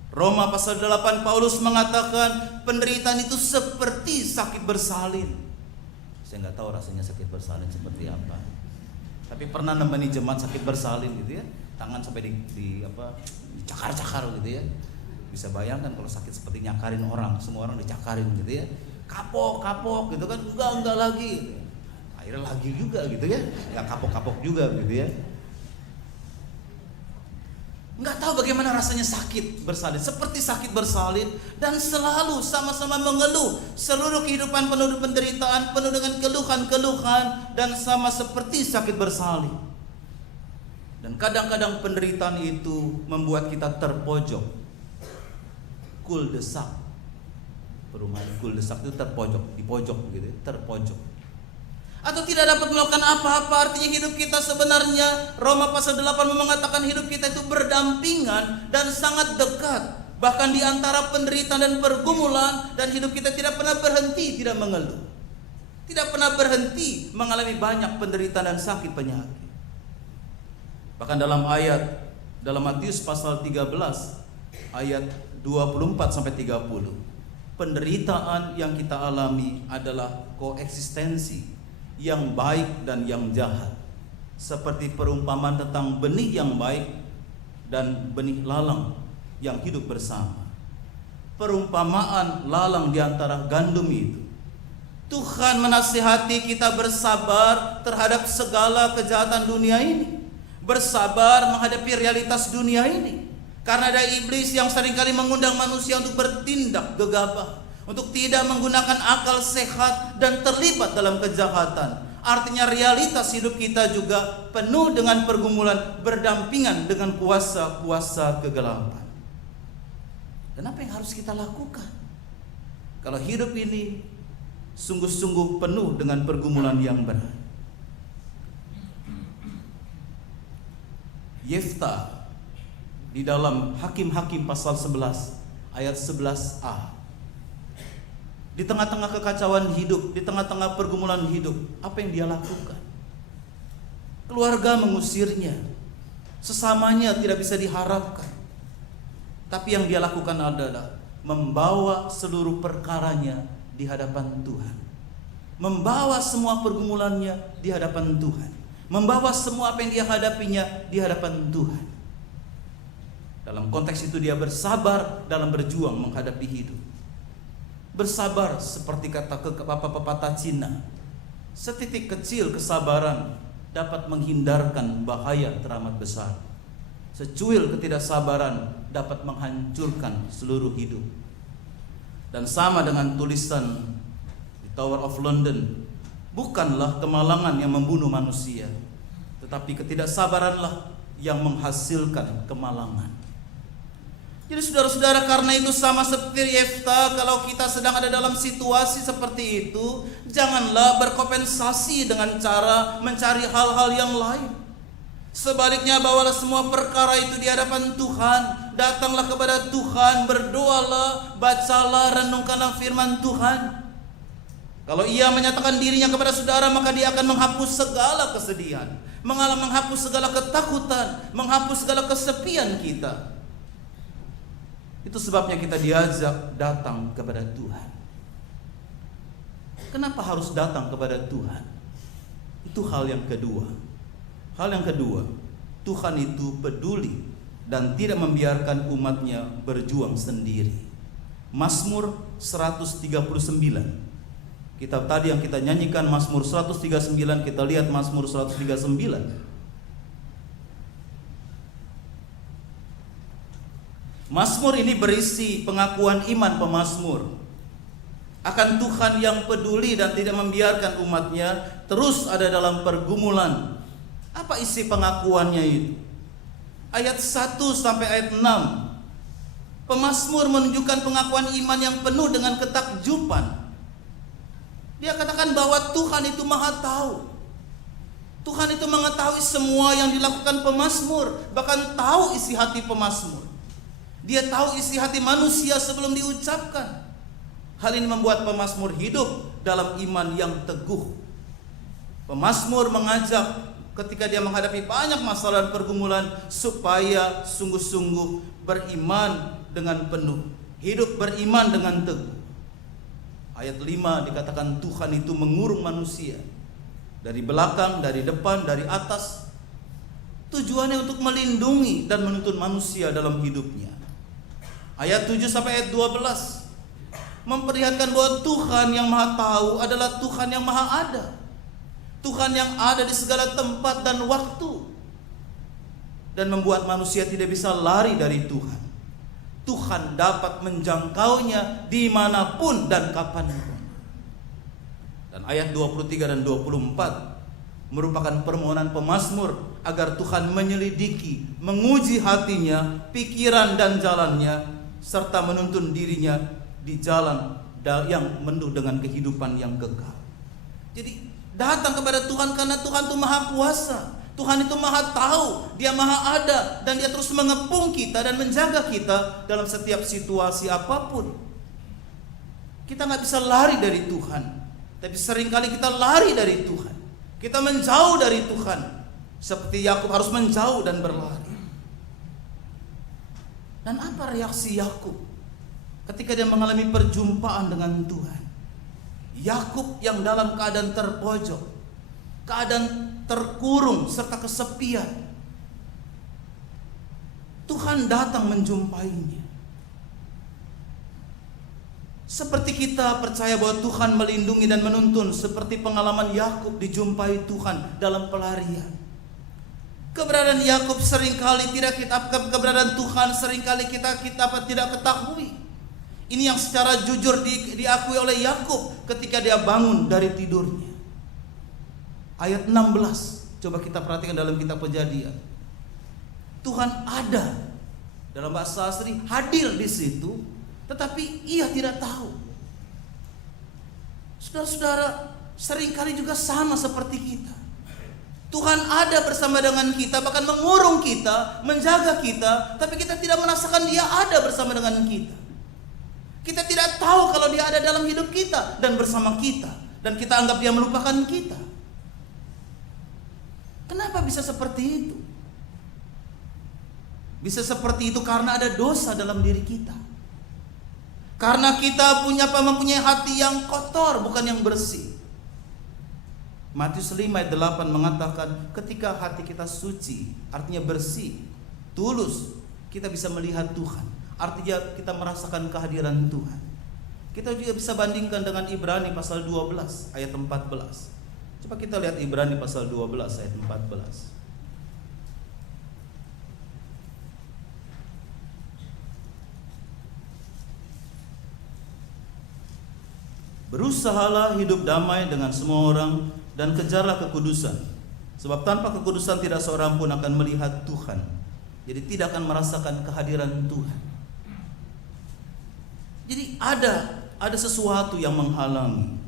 Roma pasal 8 Paulus mengatakan penderitaan itu seperti sakit bersalin. Saya nggak tahu rasanya sakit bersalin seperti apa. Tapi pernah nemeni jemaat sakit bersalin gitu ya, tangan sampai dicakar-cakar gitu ya. Bisa bayangkan kalau sakit seperti nyakarin orang, semua orang dicakarin gitu ya. Kapok gitu kan, enggak lagi gitu. Akhirnya lagi juga gitu ya, enggak kapok juga gitu ya. Enggak tahu bagaimana rasanya sakit bersalin, seperti sakit bersalin, dan selalu sama-sama mengeluh. Seluruh kehidupan penuh penderitaan, penuh dengan keluhan-keluhan, dan sama seperti sakit bersalin. Dan kadang-kadang penderitaan itu membuat kita terpojok. Kuldesak, perumahan kuldesak itu terpojok, di pojok begitu, terpojok. Atau tidak dapat melakukan apa-apa. Artinya hidup kita sebenarnya, Roma pasal 8 mengatakan hidup kita itu berdampingan dan sangat dekat. Bahkan di antara penderitaan dan pergumulan, dan hidup kita tidak pernah berhenti tidak mengeluh. Tidak pernah berhenti mengalami banyak penderitaan dan sakit penyakit. Bahkan dalam Matius pasal 13 ayat 24 sampai 30, penderitaan yang kita alami adalah koeksistensi yang baik dan yang jahat, seperti perumpamaan tentang benih yang baik dan benih lalang yang hidup bersama. Perumpamaan lalang di antara gandum itu. Tuhan menasihati kita bersabar terhadap segala kejahatan dunia ini, bersabar menghadapi realitas dunia ini. Karena ada iblis yang seringkali mengundang manusia untuk bertindak gegabah, untuk tidak menggunakan akal sehat dan terlibat dalam kejahatan. Artinya realitas hidup kita juga penuh dengan pergumulan, berdampingan dengan kuasa-kuasa kegelapan. Dan apa yang harus kita lakukan kalau hidup ini sungguh-sungguh penuh dengan pergumulan yang berat? Yefta di dalam Hakim-Hakim pasal 11 ayat 11a, di tengah-tengah kekacauan hidup, di tengah-tengah pergumulan hidup, apa yang dia lakukan? Keluarga mengusirnya, sesamanya tidak bisa diharapkan. Tapi yang dia lakukan adalah membawa seluruh perkaranya di hadapan Tuhan, membawa semua pergumulannya di hadapan Tuhan, membawa semua apa yang dia hadapinya di hadapan Tuhan. Dalam konteks itu dia bersabar dalam berjuang menghadapi hidup. Bersabar seperti kata pepatah Cina, setitik kecil kesabaran dapat menghindarkan bahaya teramat besar. Secuil ketidaksabaran dapat menghancurkan seluruh hidup. Dan sama dengan tulisan di Tower of London, bukanlah kemalangan yang membunuh manusia, tetapi ketidaksabaranlah yang menghasilkan kemalangan. Jadi saudara-saudara, karena itu sama seperti Yefta, kalau kita sedang ada dalam situasi seperti itu, janganlah berkompensasi dengan cara mencari hal-hal yang lain. Sebaliknya, bawalah semua perkara itu di hadapan Tuhan. Datanglah kepada Tuhan, berdoalah, bacalah, renungkanlah firman Tuhan. Kalau ia menyatakan dirinya kepada saudara, maka dia akan menghapus segala kesedihan, menghapus segala ketakutan, menghapus segala kesepian kita. Itu sebabnya kita diajak datang kepada Tuhan. Kenapa harus datang kepada Tuhan? Itu hal yang kedua. Hal yang kedua, Tuhan itu peduli dan tidak membiarkan umatnya berjuang sendiri. Mazmur 139. Kitab tadi yang kita nyanyikan Mazmur 139, kita lihat Mazmur 139. Mazmur ini berisi pengakuan iman pemazmur. akan Tuhan yang peduli dan tidak membiarkan umatnya terus ada dalam pergumulan. Apa isi pengakuannya itu? Ayat 1 sampai ayat 6. Pemazmur menunjukkan pengakuan iman yang penuh dengan ketakjuban. Dia katakan bahwa Tuhan itu Maha Tahu. Tuhan itu mengetahui semua yang dilakukan pemazmur, bahkan tahu isi hati pemazmur. Dia tahu isi hati manusia sebelum diucapkan. Hal ini membuat pemazmur hidup dalam iman yang teguh. Pemazmur mengajak ketika dia menghadapi banyak masalah dan pergumulan supaya sungguh-sungguh beriman dengan penuh, hidup beriman dengan teguh. Ayat 5 dikatakan Tuhan itu mengurung manusia dari belakang, dari depan, dari atas. Tujuannya untuk melindungi dan menuntun manusia dalam hidupnya. Ayat 7 sampai ayat 12 memperlihatkan bahwa Tuhan yang Maha Tahu adalah Tuhan yang Maha Ada. Tuhan yang ada di segala tempat dan waktu, dan membuat manusia tidak bisa lari dari Tuhan. Tuhan dapat menjangkaunya dimanapun dan kapanpun. Dan ayat 23 dan 24 merupakan permohonan pemazmur agar Tuhan menyelidiki, menguji hatinya, pikiran dan jalannya, serta menuntun dirinya di jalan yang penuh dengan kehidupan yang kekal. Jadi datang kepada Tuhan karena Tuhan itu Maha Kuasa, Tuhan itu Maha Tahu, Dia Maha Ada, dan Dia terus mengepung kita dan menjaga kita dalam setiap situasi apapun. Kita nggak bisa lari dari Tuhan, tapi seringkali kita lari dari Tuhan. Kita menjauh dari Tuhan, seperti Yakub harus menjauh dan berlari. Dan apa reaksi Yakub ketika dia mengalami perjumpaan dengan Tuhan? Yakub yang dalam keadaan terpojok, keadaan terkurung serta kesepian, Tuhan datang menjumpainya. Seperti kita percaya bahwa Tuhan melindungi dan menuntun, seperti pengalaman Yakub dijumpai Tuhan dalam pelarian. Keberadaan Yakub seringkali tidak kita, keberadaan Tuhan seringkali kita tidak ketahui. Ini yang secara jujur diakui oleh Yakub ketika dia bangun dari tidurnya. Ayat 16, coba kita perhatikan dalam kitab Kejadian. Tuhan ada, dalam bahasa asli hadir di situ, tetapi ia tidak tahu. Saudara-saudara, seringkali juga sama seperti kita. Tuhan ada bersama dengan kita, bahkan mengurung kita, menjaga kita, tapi kita tidak merasakan Dia ada bersama dengan kita. Kita tidak tahu kalau Dia ada dalam hidup kita dan bersama kita, dan kita anggap Dia melupakan kita. Kenapa bisa seperti itu? Bisa seperti itu karena ada dosa dalam diri kita. Karena kita mempunyai hati yang kotor, bukan yang bersih. Matius 5 ayat 8 mengatakan ketika hati kita suci, artinya bersih, tulus, kita bisa melihat Tuhan. Artinya kita merasakan kehadiran Tuhan. Kita juga bisa bandingkan dengan Ibrani pasal 12 ayat 14. Coba kita lihat Ibrani pasal 12 ayat 14. Berusahalah hidup damai dengan semua orang dan kejarlah kekudusan. Sebab tanpa kekudusan tidak seorang pun akan melihat Tuhan. Jadi tidak akan merasakan kehadiran Tuhan. Jadi ada sesuatu yang menghalangi.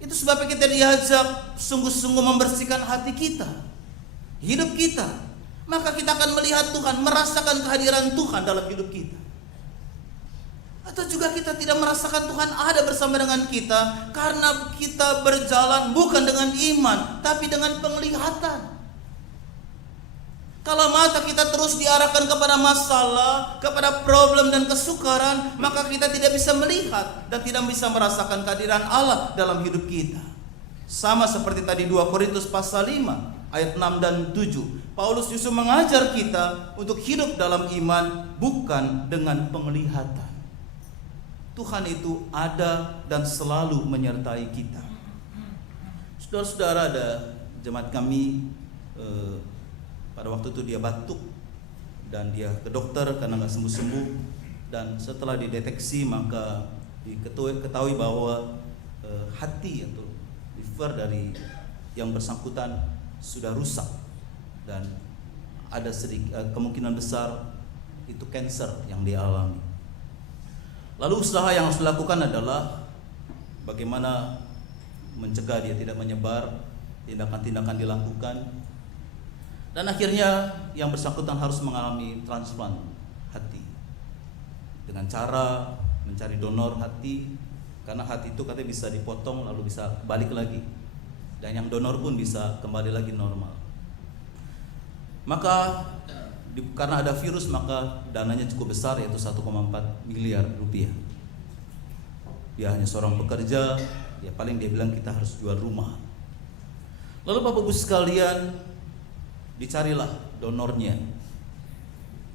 Itu sebabnya kita diajak sungguh-sungguh membersihkan hati kita, hidup kita. Maka kita akan melihat Tuhan, merasakan kehadiran Tuhan dalam hidup kita. Atau juga kita tidak merasakan Tuhan ada bersama dengan kita karena kita berjalan bukan dengan iman, tapi dengan penglihatan. Kalau mata kita terus diarahkan kepada masalah, kepada problem dan kesukaran, maka kita tidak bisa melihat dan tidak bisa merasakan kehadiran Allah dalam hidup kita. Sama seperti tadi 2 Korintus pasal 5 ayat 6 dan 7. Paulus justru mengajar kita untuk hidup dalam iman bukan dengan penglihatan. Tuhan itu ada dan selalu menyertai kita. Saudara-saudara, ada jemaat kami pada waktu itu dia batuk dan dia ke dokter karena nggak sembuh-sembuh, dan setelah dideteksi maka diketahui bahwa hati atau liver dari yang bersangkutan sudah rusak dan ada kemungkinan besar itu kanker yang dia alami. Lalu usaha yang harus dilakukan adalah bagaimana mencegah dia tidak menyebar, tindakan-tindakan dilakukan, dan akhirnya yang bersangkutan harus mengalami transplant hati dengan cara mencari donor hati, karena hati itu katanya bisa dipotong lalu bisa balik lagi, dan yang donor pun bisa kembali lagi normal. Maka karena ada virus maka dananya cukup besar, yaitu 1,4 miliar rupiah. Dia hanya seorang pekerja, ya paling dia bilang kita harus jual rumah. Lalu Bapak Ibu sekalian, dicarilah donornya.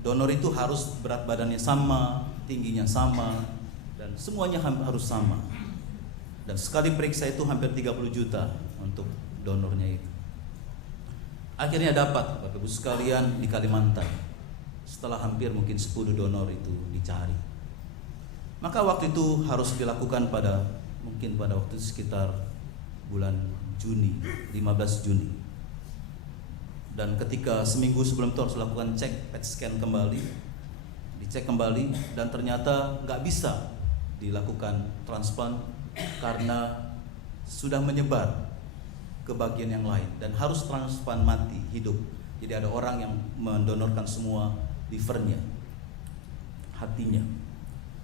Donor itu harus berat badannya sama, tingginya sama, dan semuanya harus sama. Dan sekali periksa itu hampir 30 juta untuk donornya itu. Akhirnya dapat Bapak Ibu sekalian di Kalimantan. Setelah hampir mungkin 10 donor itu dicari. Maka waktu itu harus dilakukan mungkin pada waktu sekitar bulan Juni, 15 Juni. Dan ketika seminggu sebelum itu harus lakukan cek PET scan kembali, dicek kembali, dan ternyata nggak bisa dilakukan transplant karena sudah menyebar ke bagian yang lain dan harus transplant mati hidup. Jadi ada orang yang mendonorkan semua livernya, hatinya,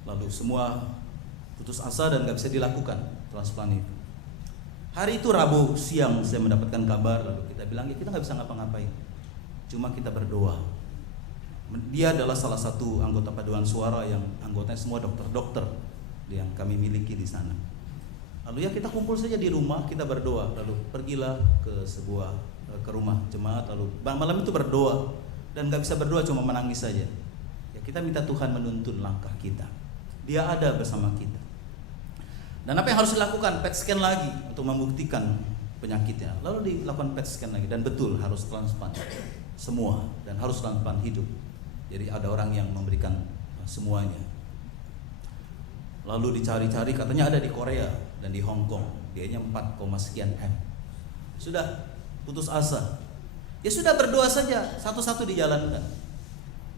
lalu semua putus asa dan nggak bisa dilakukan transplant itu. Hari itu Rabu siang saya mendapatkan kabar, lalu kita bilang ya kita nggak bisa ngapa-ngapain, cuma kita berdoa. Dia adalah salah satu anggota paduan suara yang anggotanya semua dokter-dokter yang kami miliki di sana. Lalu ya kita kumpul saja di rumah, kita berdoa, lalu pergilah ke rumah jemaat, lalu malam itu berdoa, dan nggak bisa berdoa cuma menangis saja. Ya kita minta Tuhan menuntun langkah kita. Dia ada bersama kita. Dan apa yang harus dilakukan? PET scan lagi untuk membuktikan penyakitnya. Lalu dilakukan PET scan lagi, dan betul harus transplant semua dan harus transplant hidup. Jadi ada orang yang memberikan semuanya. Lalu dicari-cari, katanya ada di Korea dan di Hong Kong. Dianya 4, sekian M. Sudah putus asa. Ya sudah berdoa saja, satu-satu dijalankan.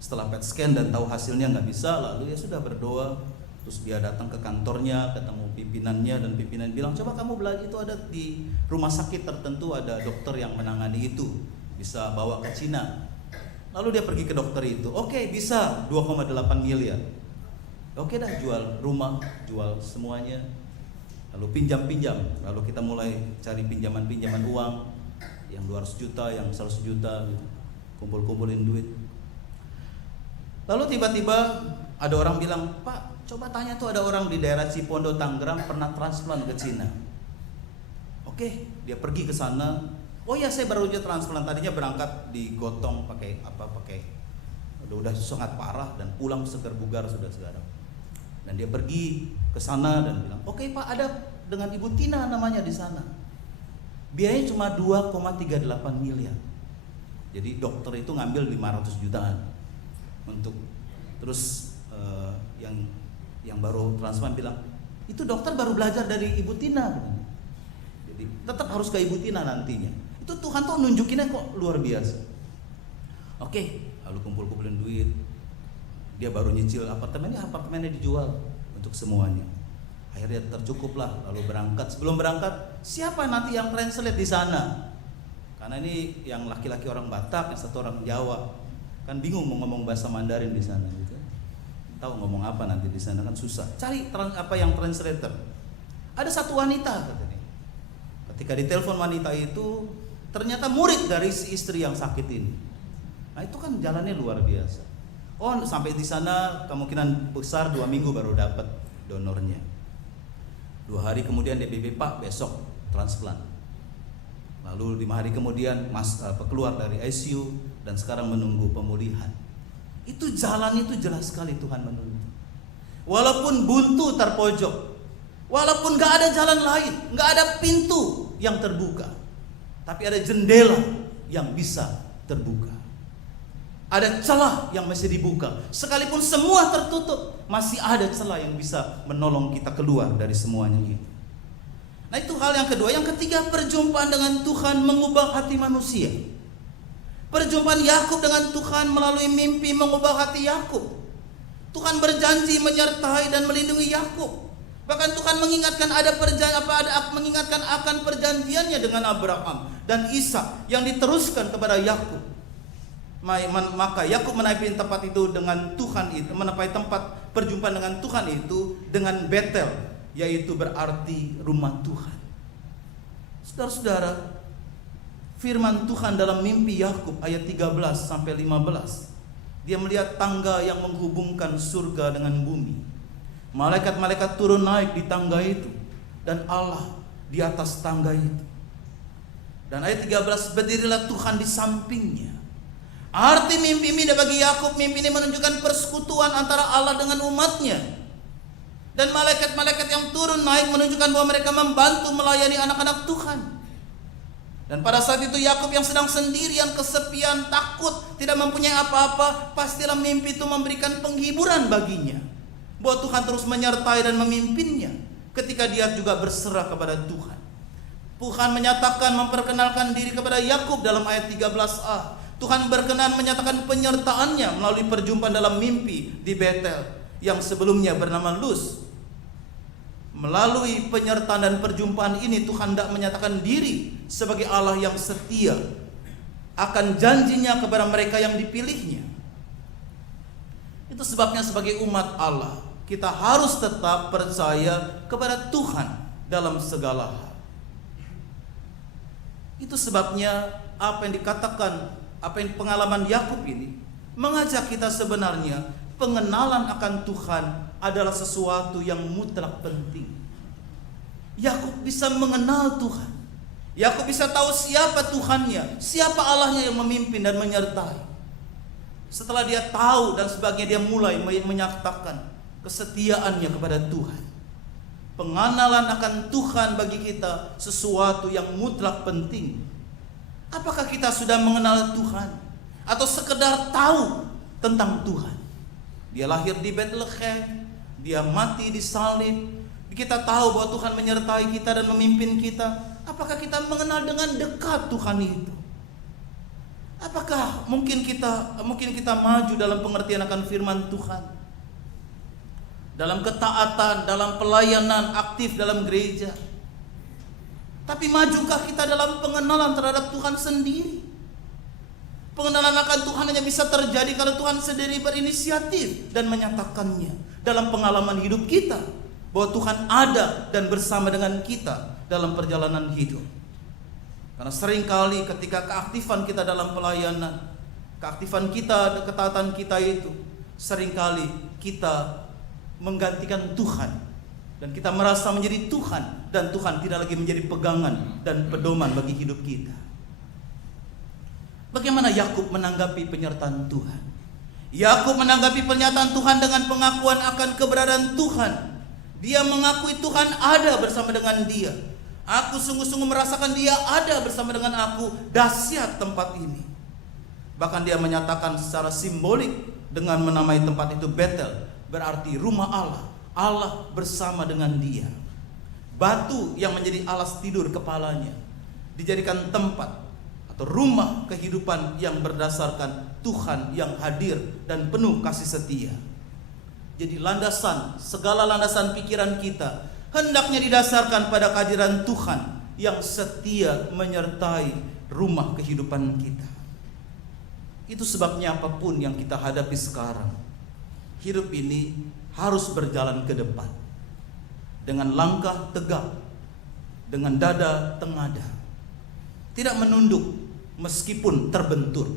Setelah PET scan dan tahu hasilnya nggak bisa, lalu ya sudah berdoa. Terus dia datang ke kantornya, ketemu pimpinannya, dan pimpinan bilang, coba kamu belajar, itu ada di rumah sakit tertentu ada dokter yang menangani itu, bisa bawa ke Cina. Lalu dia pergi ke dokter itu, oke, bisa 2,8 miliar. Oke dah, jual rumah, jual semuanya, lalu pinjam-pinjam. Lalu kita mulai cari pinjaman-pinjaman uang, yang 200 juta, yang 100 juta, gitu. Kumpul-kumpulin duit. Lalu tiba-tiba ada orang bilang, Pak, coba tanya tuh, ada orang di daerah Cipondo, Tangerang pernah transplant ke Cina. Oke, dia pergi ke sana. Oh ya, saya baru aja transplant, tadinya berangkat digotong pakai udah sangat parah dan pulang segar bugar sudah sekarang. Dan dia pergi ke sana dan bilang, oke Pak, ada dengan Ibu Tina namanya di sana. Biayanya cuma 2,38 miliar. Jadi dokter itu ngambil 500 jutaan untuk terus yang baru transplant bilang, itu dokter baru belajar dari Ibu Tina. Jadi tetap harus ke Ibu Tina nantinya. Itu Tuhan tuh nunjukinnya kok luar biasa. Oke, lalu kumpul-kumpulin duit. Dia baru nyicil apartemennya dijual untuk semuanya. Akhirnya tercukuplah, lalu berangkat. Sebelum berangkat, siapa nanti yang translate di sana? Karena ini yang laki-laki orang Batak, yang satu orang Jawa. Kan bingung mau ngomong bahasa Mandarin di sana gitu. Tahu ngomong apa nanti di sana kan susah. Cari yang translator. Ada satu wanita katanya. Ketika ditelepon wanita itu, ternyata murid dari si istri yang sakit ini. Nah, itu kan jalannya luar biasa. Oh, sampai di sana kemungkinan besar 2 minggu baru dapat donornya. 2 hari kemudian DBB, Pak, besok transplant. Lalu 5 hari kemudian keluar dari ICU dan sekarang menunggu pemulihan. Itu jalan itu jelas sekali Tuhan menuntun. Walaupun buntu terpojok, walaupun gak ada jalan lain, gak ada pintu yang terbuka, tapi ada jendela yang bisa terbuka. Ada celah yang masih dibuka. Sekalipun semua tertutup, masih ada celah yang bisa menolong kita keluar dari semuanya itu. Nah, itu hal yang kedua. Yang ketiga, perjumpaan dengan Tuhan mengubah hati manusia. Perjumpaan Yakub dengan Tuhan melalui mimpi mengubah hati Yakub. Tuhan berjanji menyertai dan melindungi Yakub. Bahkan Tuhan mengingatkan mengingatkan akan perjanjiannya dengan Abraham dan Ishak yang diteruskan kepada Yakub. Maka Yakub menaiki tempat itu dengan Tuhan itu, menaiki tempat perjumpaan dengan Tuhan itu dengan Betel, yaitu berarti rumah Tuhan. Saudara-saudara, firman Tuhan dalam mimpi Yakub ayat 13 sampai 15. Dia melihat tangga yang menghubungkan surga dengan bumi. Malaikat-malaikat turun naik di tangga itu dan Allah di atas tangga itu. Dan ayat 13, berdirilah Tuhan di sampingnya. Arti mimpi ini bagi Yakub, mimpi ini menunjukkan persekutuan antara Allah dengan umatnya. Dan malaikat-malaikat yang turun naik menunjukkan bahwa mereka membantu melayani anak-anak Tuhan. Dan pada saat itu Yakub yang sedang sendirian, kesepian, takut, tidak mempunyai apa-apa, pastilah mimpi itu memberikan penghiburan baginya. Bahwa Tuhan terus menyertai dan memimpinnya ketika dia juga berserah kepada Tuhan. Tuhan menyatakan, memperkenalkan diri kepada Yakub dalam ayat 13a. Tuhan berkenan menyatakan penyertaannya melalui perjumpaan dalam mimpi di Betel yang sebelumnya bernama Luz. Melalui penyertaan dan perjumpaan ini Tuhan hendak menyatakan diri sebagai Allah yang setia akan janjinya kepada mereka yang dipilihnya. Itu sebabnya sebagai umat Allah kita harus tetap percaya kepada Tuhan dalam segala hal. Itu sebabnya apa yang dikatakan, apa yang pengalaman Yakub ini mengajak kita sebenarnya pengenalan akan Tuhan adalah sesuatu yang mutlak penting. Yakub bisa mengenal Tuhan. Yakub bisa tahu siapa Tuhannya, siapa Allahnya yang memimpin dan menyertai. Setelah dia tahu dan sebagainya, dia mulai menyatakan kesetiaannya kepada Tuhan. Pengenalan akan Tuhan bagi kita sesuatu yang mutlak penting. Apakah kita sudah mengenal Tuhan atau sekedar tahu tentang Tuhan? Dia lahir di Bethlehem, dia mati di salib. Kita tahu bahwa Tuhan menyertai kita dan memimpin kita. Apakah kita mengenal dengan dekat Tuhan itu? Apakah mungkin kita maju dalam pengertian akan firman Tuhan? Dalam ketaatan, dalam pelayanan aktif dalam gereja. Tapi majukah kita dalam pengenalan terhadap Tuhan sendiri? Pengenalan akan Tuhan hanya bisa terjadi kalau Tuhan sendiri berinisiatif dan menyatakannya dalam pengalaman hidup kita, bahwa Tuhan ada dan bersama dengan kita dalam perjalanan hidup. Karena seringkali ketika keaktifan kita dalam pelayanan, keaktifan kita, ketaatan kita itu, seringkali kita menggantikan Tuhan. Dan kita merasa menjadi Tuhan, dan Tuhan tidak lagi menjadi pegangan dan pedoman bagi hidup kita. Bagaimana Yakub menanggapi penyertaan Tuhan? Yakub menanggapi pernyataan Tuhan dengan pengakuan akan keberadaan Tuhan. Dia mengakui Tuhan ada bersama dengan dia. Aku sungguh-sungguh merasakan dia ada bersama dengan aku. Dahsyat tempat ini. Bahkan dia menyatakan secara simbolik dengan menamai tempat itu Betel, berarti rumah Allah. Allah bersama dengan dia. Batu yang menjadi alas tidur kepalanya dijadikan tempat atau rumah kehidupan yang berdasarkan Tuhan yang hadir dan penuh kasih setia. Jadi segala landasan pikiran kita hendaknya didasarkan pada kehadiran Tuhan yang setia menyertai rumah kehidupan kita. Itu sebabnya apapun yang kita hadapi sekarang, hidup ini harus berjalan ke depan dengan langkah tegak, dengan dada tengadah, tidak menunduk meskipun terbentur,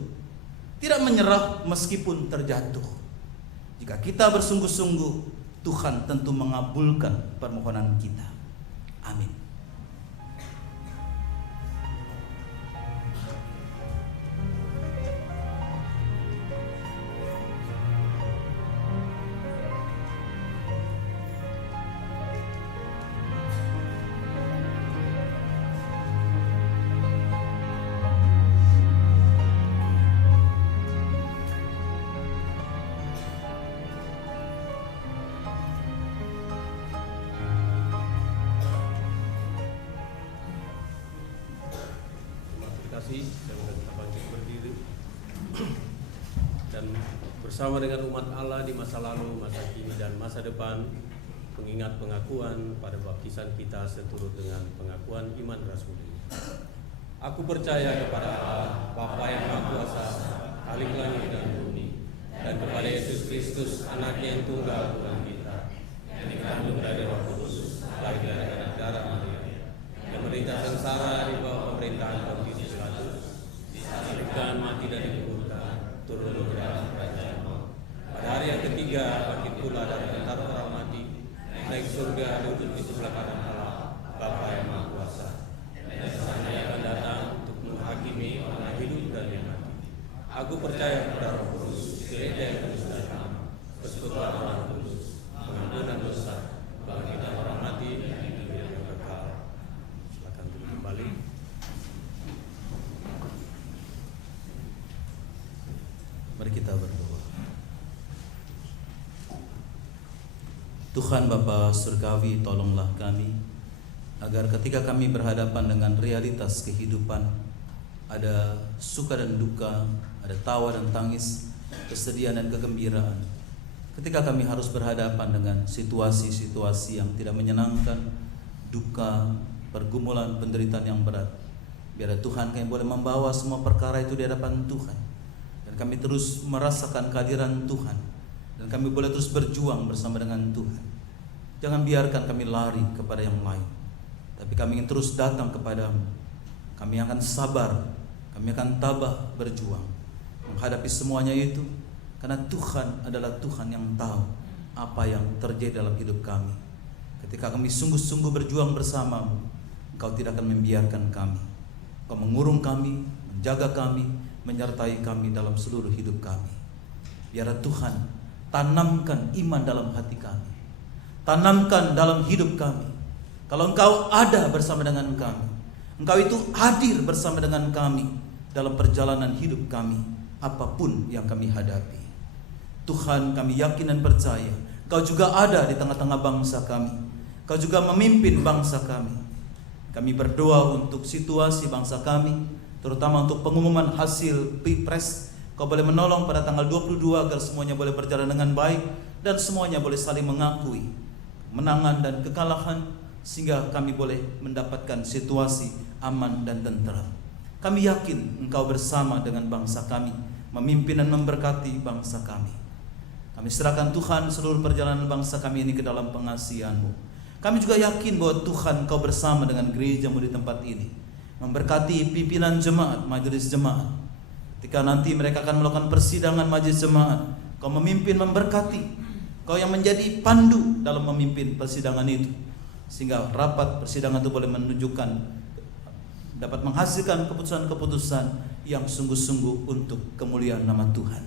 tidak menyerah meskipun terjatuh. Jika kita bersungguh-sungguh, Tuhan tentu mengabulkan permohonan kita. Amin. kasih, semoga kita bangkit berdiri dan bersama dengan umat Allah di masa lalu, masa kini, dan masa depan, mengingat pengakuan pada baptisan kita seturut dengan pengakuan iman rasuli. Aku percaya kepada Allah, Bapa yang Maha Kuasa, Khalik langit dan bumi, dan kepada Yesus Kristus, Anaknya yang tunggal Tuhan kita, yang dikandung dari Roh Kudus, lahir dari anak darah Maria, yang menderita sengsara di bawah pemerintahan Pontius Pilatus, disalibkan, mati dan dikuburkan, turun ke dalam kerajaan maut. Pada hari yang ketiga, bangkit pula dari antara orang mati, naik surga, duduk di sebelah kanan Allah, Bapa yang Maha Kuasa. Dan sana akan datang untuk menghakimi orang hidup dan yang mati. Aku percaya kepada Roh Kudus, gereja yang kudus dan sama, persekutuan orang kudus, pengampunan dosa, bangkitan orang mati, dan hidup yang kekal. Silakan duduk kembali. Mari kita berdoa. Tuhan Bapa Surgawi, tolonglah kami agar ketika kami berhadapan dengan realitas kehidupan, ada suka dan duka, ada tawa dan tangis, kesedihan dan kegembiraan. Ketika kami harus berhadapan dengan situasi-situasi yang tidak menyenangkan, duka, pergumulan, penderitaan yang berat, biar Tuhan kami boleh membawa semua perkara itu di hadapan Tuhan, dan kami terus merasakan kehadiran Tuhan, dan kami boleh terus berjuang bersama dengan Tuhan. Jangan biarkan kami lari kepada yang lain, tapi kami ingin terus datang kepadamu. Kami akan sabar, kami akan tabah berjuang menghadapi semuanya itu, karena Tuhan adalah Tuhan yang tahu apa yang terjadi dalam hidup kami. Ketika kami sungguh-sungguh berjuang bersamamu, Engkau tidak akan membiarkan kami. Engkau mengurung kami, menjaga kami, menyertai kami dalam seluruh hidup kami. Biar Tuhan tanamkan iman dalam hati kami, tanamkan dalam hidup kami. Kalau Engkau ada bersama dengan kami, Engkau itu hadir bersama dengan kami dalam perjalanan hidup kami, apapun yang kami hadapi. Tuhan, kami yakin dan percaya Engkau juga ada di tengah-tengah bangsa kami. Engkau juga memimpin bangsa kami. Kami berdoa untuk situasi bangsa kami, terutama untuk pengumuman hasil Pilpres. Engkau boleh menolong pada tanggal 22 agar semuanya boleh berjalan dengan baik dan semuanya boleh saling mengakui kemenangan dan kekalahan, sehingga kami boleh mendapatkan situasi aman dan tentram. Kami yakin Engkau bersama dengan bangsa kami, memimpin dan memberkati bangsa kami. Kami serahkan Tuhan seluruh perjalanan bangsa kami ini ke dalam pengasihan-Mu. Kami juga yakin bahwa Tuhan Engkau bersama dengan gereja-Mu di tempat ini, memberkati pimpinan jemaat, majelis jemaat. Ketika nanti mereka akan melakukan persidangan majelis jemaat, Kau memimpin, memberkati. Kau yang menjadi pandu dalam memimpin persidangan itu, sehingga rapat persidangan itu boleh menunjukkan, dapat menghasilkan keputusan-keputusan yang sungguh-sungguh untuk kemuliaan nama Tuhan.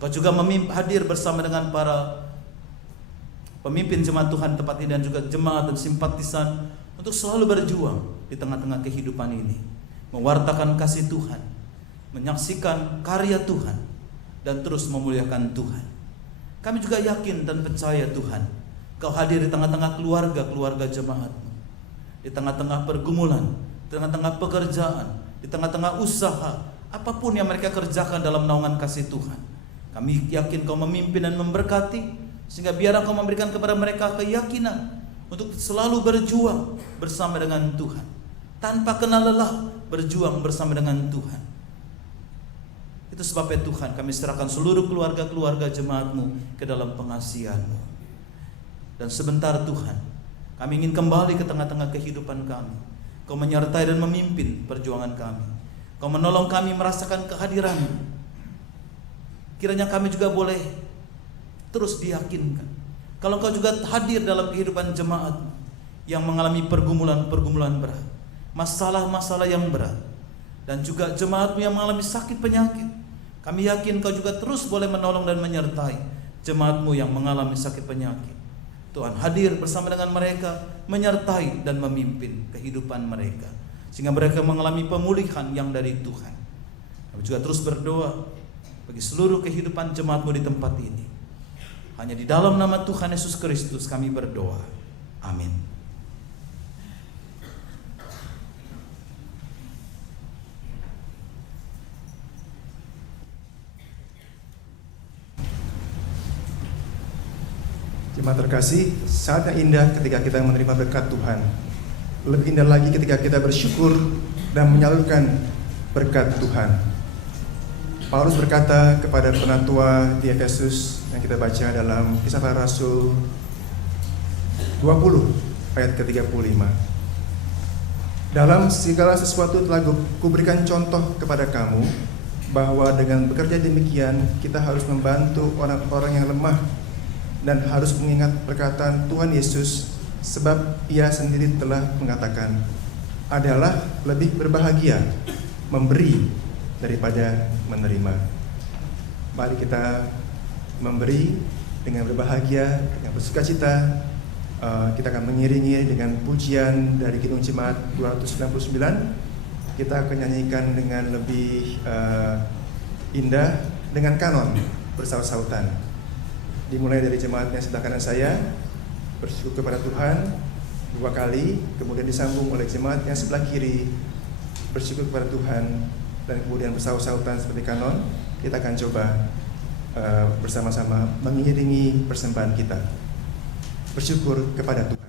Kau juga hadir bersama dengan para pemimpin jemaat Tuhan tempat ini dan juga jemaat dan simpatisan untuk selalu berjuang di tengah-tengah kehidupan ini, mewartakan kasih Tuhan, menyaksikan karya Tuhan, dan terus memuliakan Tuhan. Kami juga yakin dan percaya Tuhan, Kau hadir di tengah-tengah keluarga-keluarga jemaat-Mu, di tengah-tengah pergumulan, di tengah-tengah pekerjaan, di tengah-tengah usaha, apapun yang mereka kerjakan dalam naungan kasih Tuhan. Kami yakin Kau memimpin dan memberkati, sehingga biar Kau memberikan kepada mereka keyakinan untuk selalu berjuang bersama dengan Tuhan, tanpa kenal lelah berjuang bersama dengan Tuhan. Itu sebabnya Tuhan, kami serahkan seluruh keluarga-keluarga jemaat-Mu ke dalam pengasihan-Mu. Dan sebentar Tuhan, kami ingin kembali ke tengah-tengah kehidupan kami. Kau menyertai dan memimpin perjuangan kami. Kau menolong kami merasakan kehadiran-Mu. Kiranya kami juga boleh terus diyakinkan, kalau Kau juga hadir dalam kehidupan jemaat yang mengalami pergumulan-pergumulan berat, masalah-masalah yang berat, dan juga jemaat-Mu yang mengalami sakit penyakit. Kami yakin Kau juga terus boleh menolong dan menyertai jemaat-Mu yang mengalami sakit penyakit. Tuhan hadir bersama dengan mereka, menyertai dan memimpin kehidupan mereka, sehingga mereka mengalami pemulihan yang dari Tuhan. Kami juga terus berdoa bagi seluruh kehidupan jemaat-Mu di tempat ini. Hanya di dalam nama Tuhan Yesus Kristus kami berdoa. Amin. Jemaat terkasih, saatnya indah ketika kita menerima berkat Tuhan. Lebih indah lagi ketika kita bersyukur dan menyalurkan berkat Tuhan. Paulus berkata kepada penatua di Efesus yang kita baca dalam Kisah Para Rasul 20 ayat ke-35. Dalam segala sesuatu telah kuberikan contoh kepada kamu bahwa dengan bekerja demikian kita harus membantu orang-orang yang lemah dan harus mengingat perkataan Tuhan Yesus, sebab Ia sendiri telah mengatakan, adalah lebih berbahagia memberi daripada menerima. Mari kita memberi dengan berbahagia, dengan bersukacita. Kita akan mengiringi dengan pujian dari Kidung Jemaat 299. Kita akan nyanyikan dengan lebih indah dengan kanon bersaut-sautan. Dimulai dari jemaat yang sebelah kanan saya, bersyukur kepada Tuhan 2 kali, kemudian disambung oleh jemaat yang sebelah kiri, bersyukur kepada Tuhan, dan kemudian bersaut-sautan seperti kanon. Kita akan coba bersama-sama mengiringi persembahan kita. Bersyukur kepada Tuhan.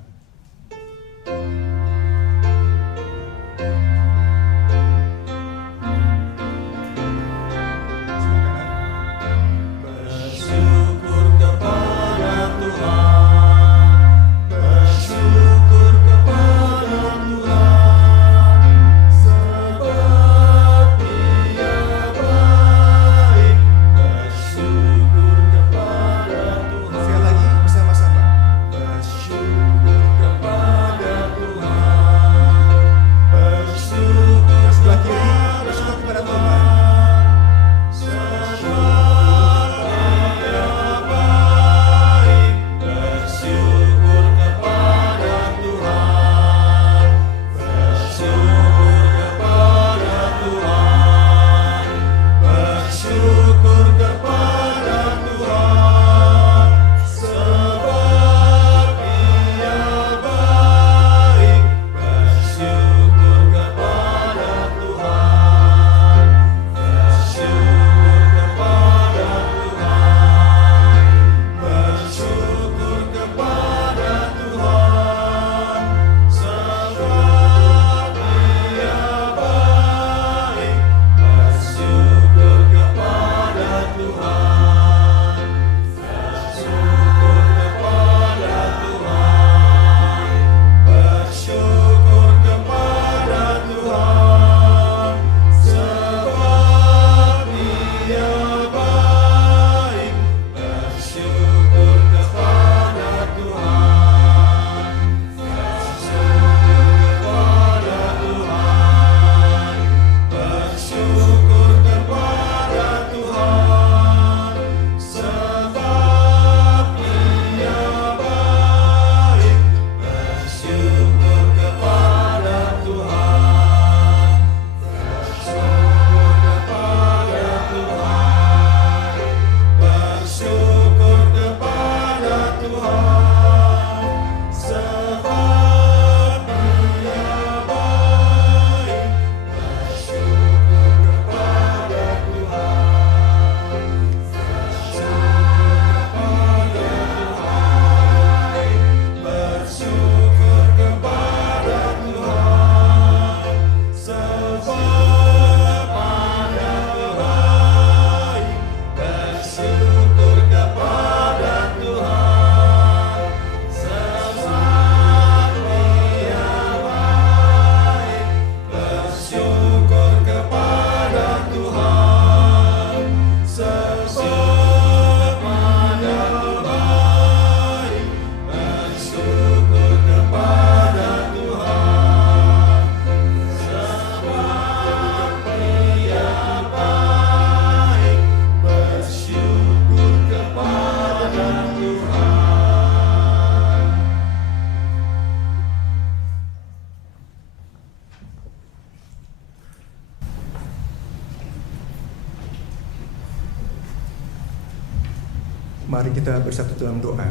Mari kita bersatu dalam doa.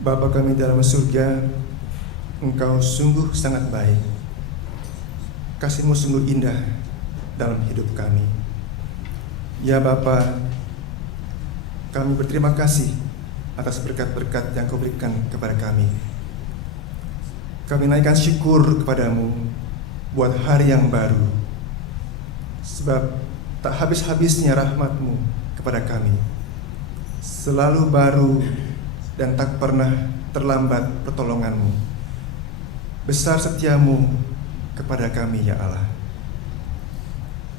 Bapa kami dalam surga, Engkau sungguh sangat baik. Kasih-Mu sungguh indah dalam hidup kami. Ya Bapa, kami berterima kasih atas berkat-berkat yang Kau berikan kepada kami. Kami naikkan syukur kepadamu buat hari yang baru, sebab tak habis-habisnya rahmat-Mu kepada kami. Selalu baru dan tak pernah terlambat pertolongan-Mu. Besar setia-Mu kepada kami, ya Allah.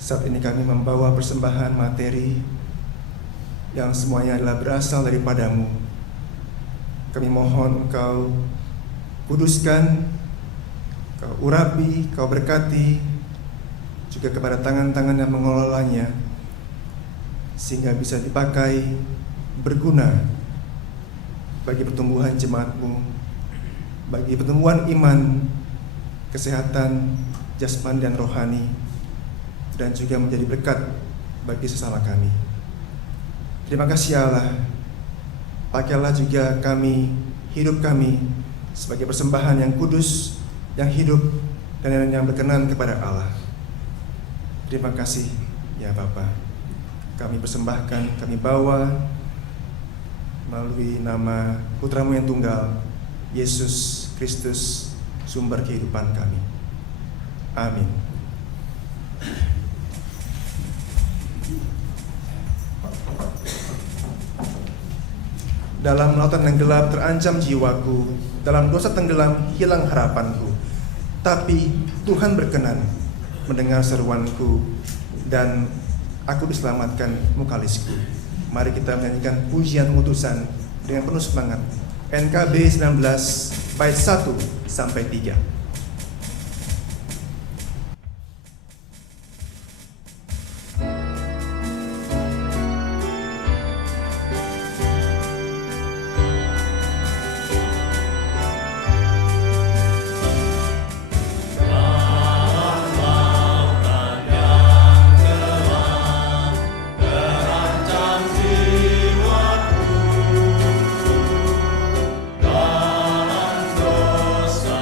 Saat ini kami membawa persembahan materi yang semuanya adalah berasal daripada-Mu. Kami mohon Engkau kuduskan, Kau urapi, Kau berkati juga kepada tangan-tangan yang mengelolanya, sehingga bisa dipakai berguna bagi pertumbuhan jemaat-Mu, bagi pertumbuhan iman, kesehatan jasmani dan rohani, dan juga menjadi berkat bagi sesama kami. Terima kasih Allah. Pakailah juga kami, hidup kami sebagai persembahan yang kudus, yang hidup, dan yang berkenan kepada Allah. Terima kasih ya Bapa. Kami persembahkan, kami bawa melalui nama Putra-Mu yang tunggal, Yesus Kristus, sumber kehidupan kami. Amin. Dalam lautan yang gelap terancam jiwaku, dalam dosa tenggelam hilang harapanku. Tapi Tuhan berkenan mendengar seruanku, dan aku diselamatkan mukalisku. Mari kita menyanyikan pujian pengutusan dengan penuh semangat. NKB 19 bait 1 sampai 3. Dalam dosa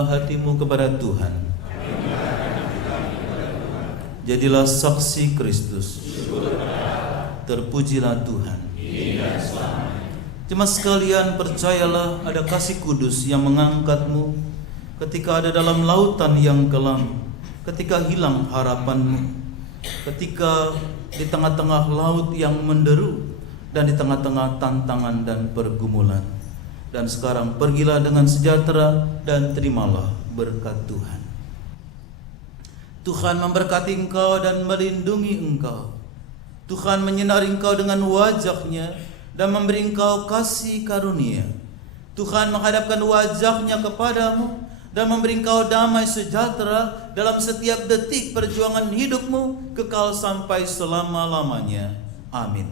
Serahkanlah hatimu kepada Tuhan. Jadilah saksi Kristus. Terpujilah Tuhan. Jemaat sekalian, percayalah ada kasih kudus yang mengangkatmu ketika ada dalam lautan yang kelam, ketika hilang harapanmu, ketika di tengah-tengah laut yang menderu, dan di tengah-tengah tantangan dan pergumulan. Dan sekarang pergilah dengan sejahtera dan terimalah berkat Tuhan. Tuhan memberkati engkau dan melindungi engkau. Tuhan menyinari engkau dengan wajah-Nya dan memberi engkau kasih karunia. Tuhan menghadapkan wajah-Nya kepadamu dan memberi engkau damai sejahtera dalam setiap detik perjuangan hidupmu, kekal sampai selama-lamanya. Amin.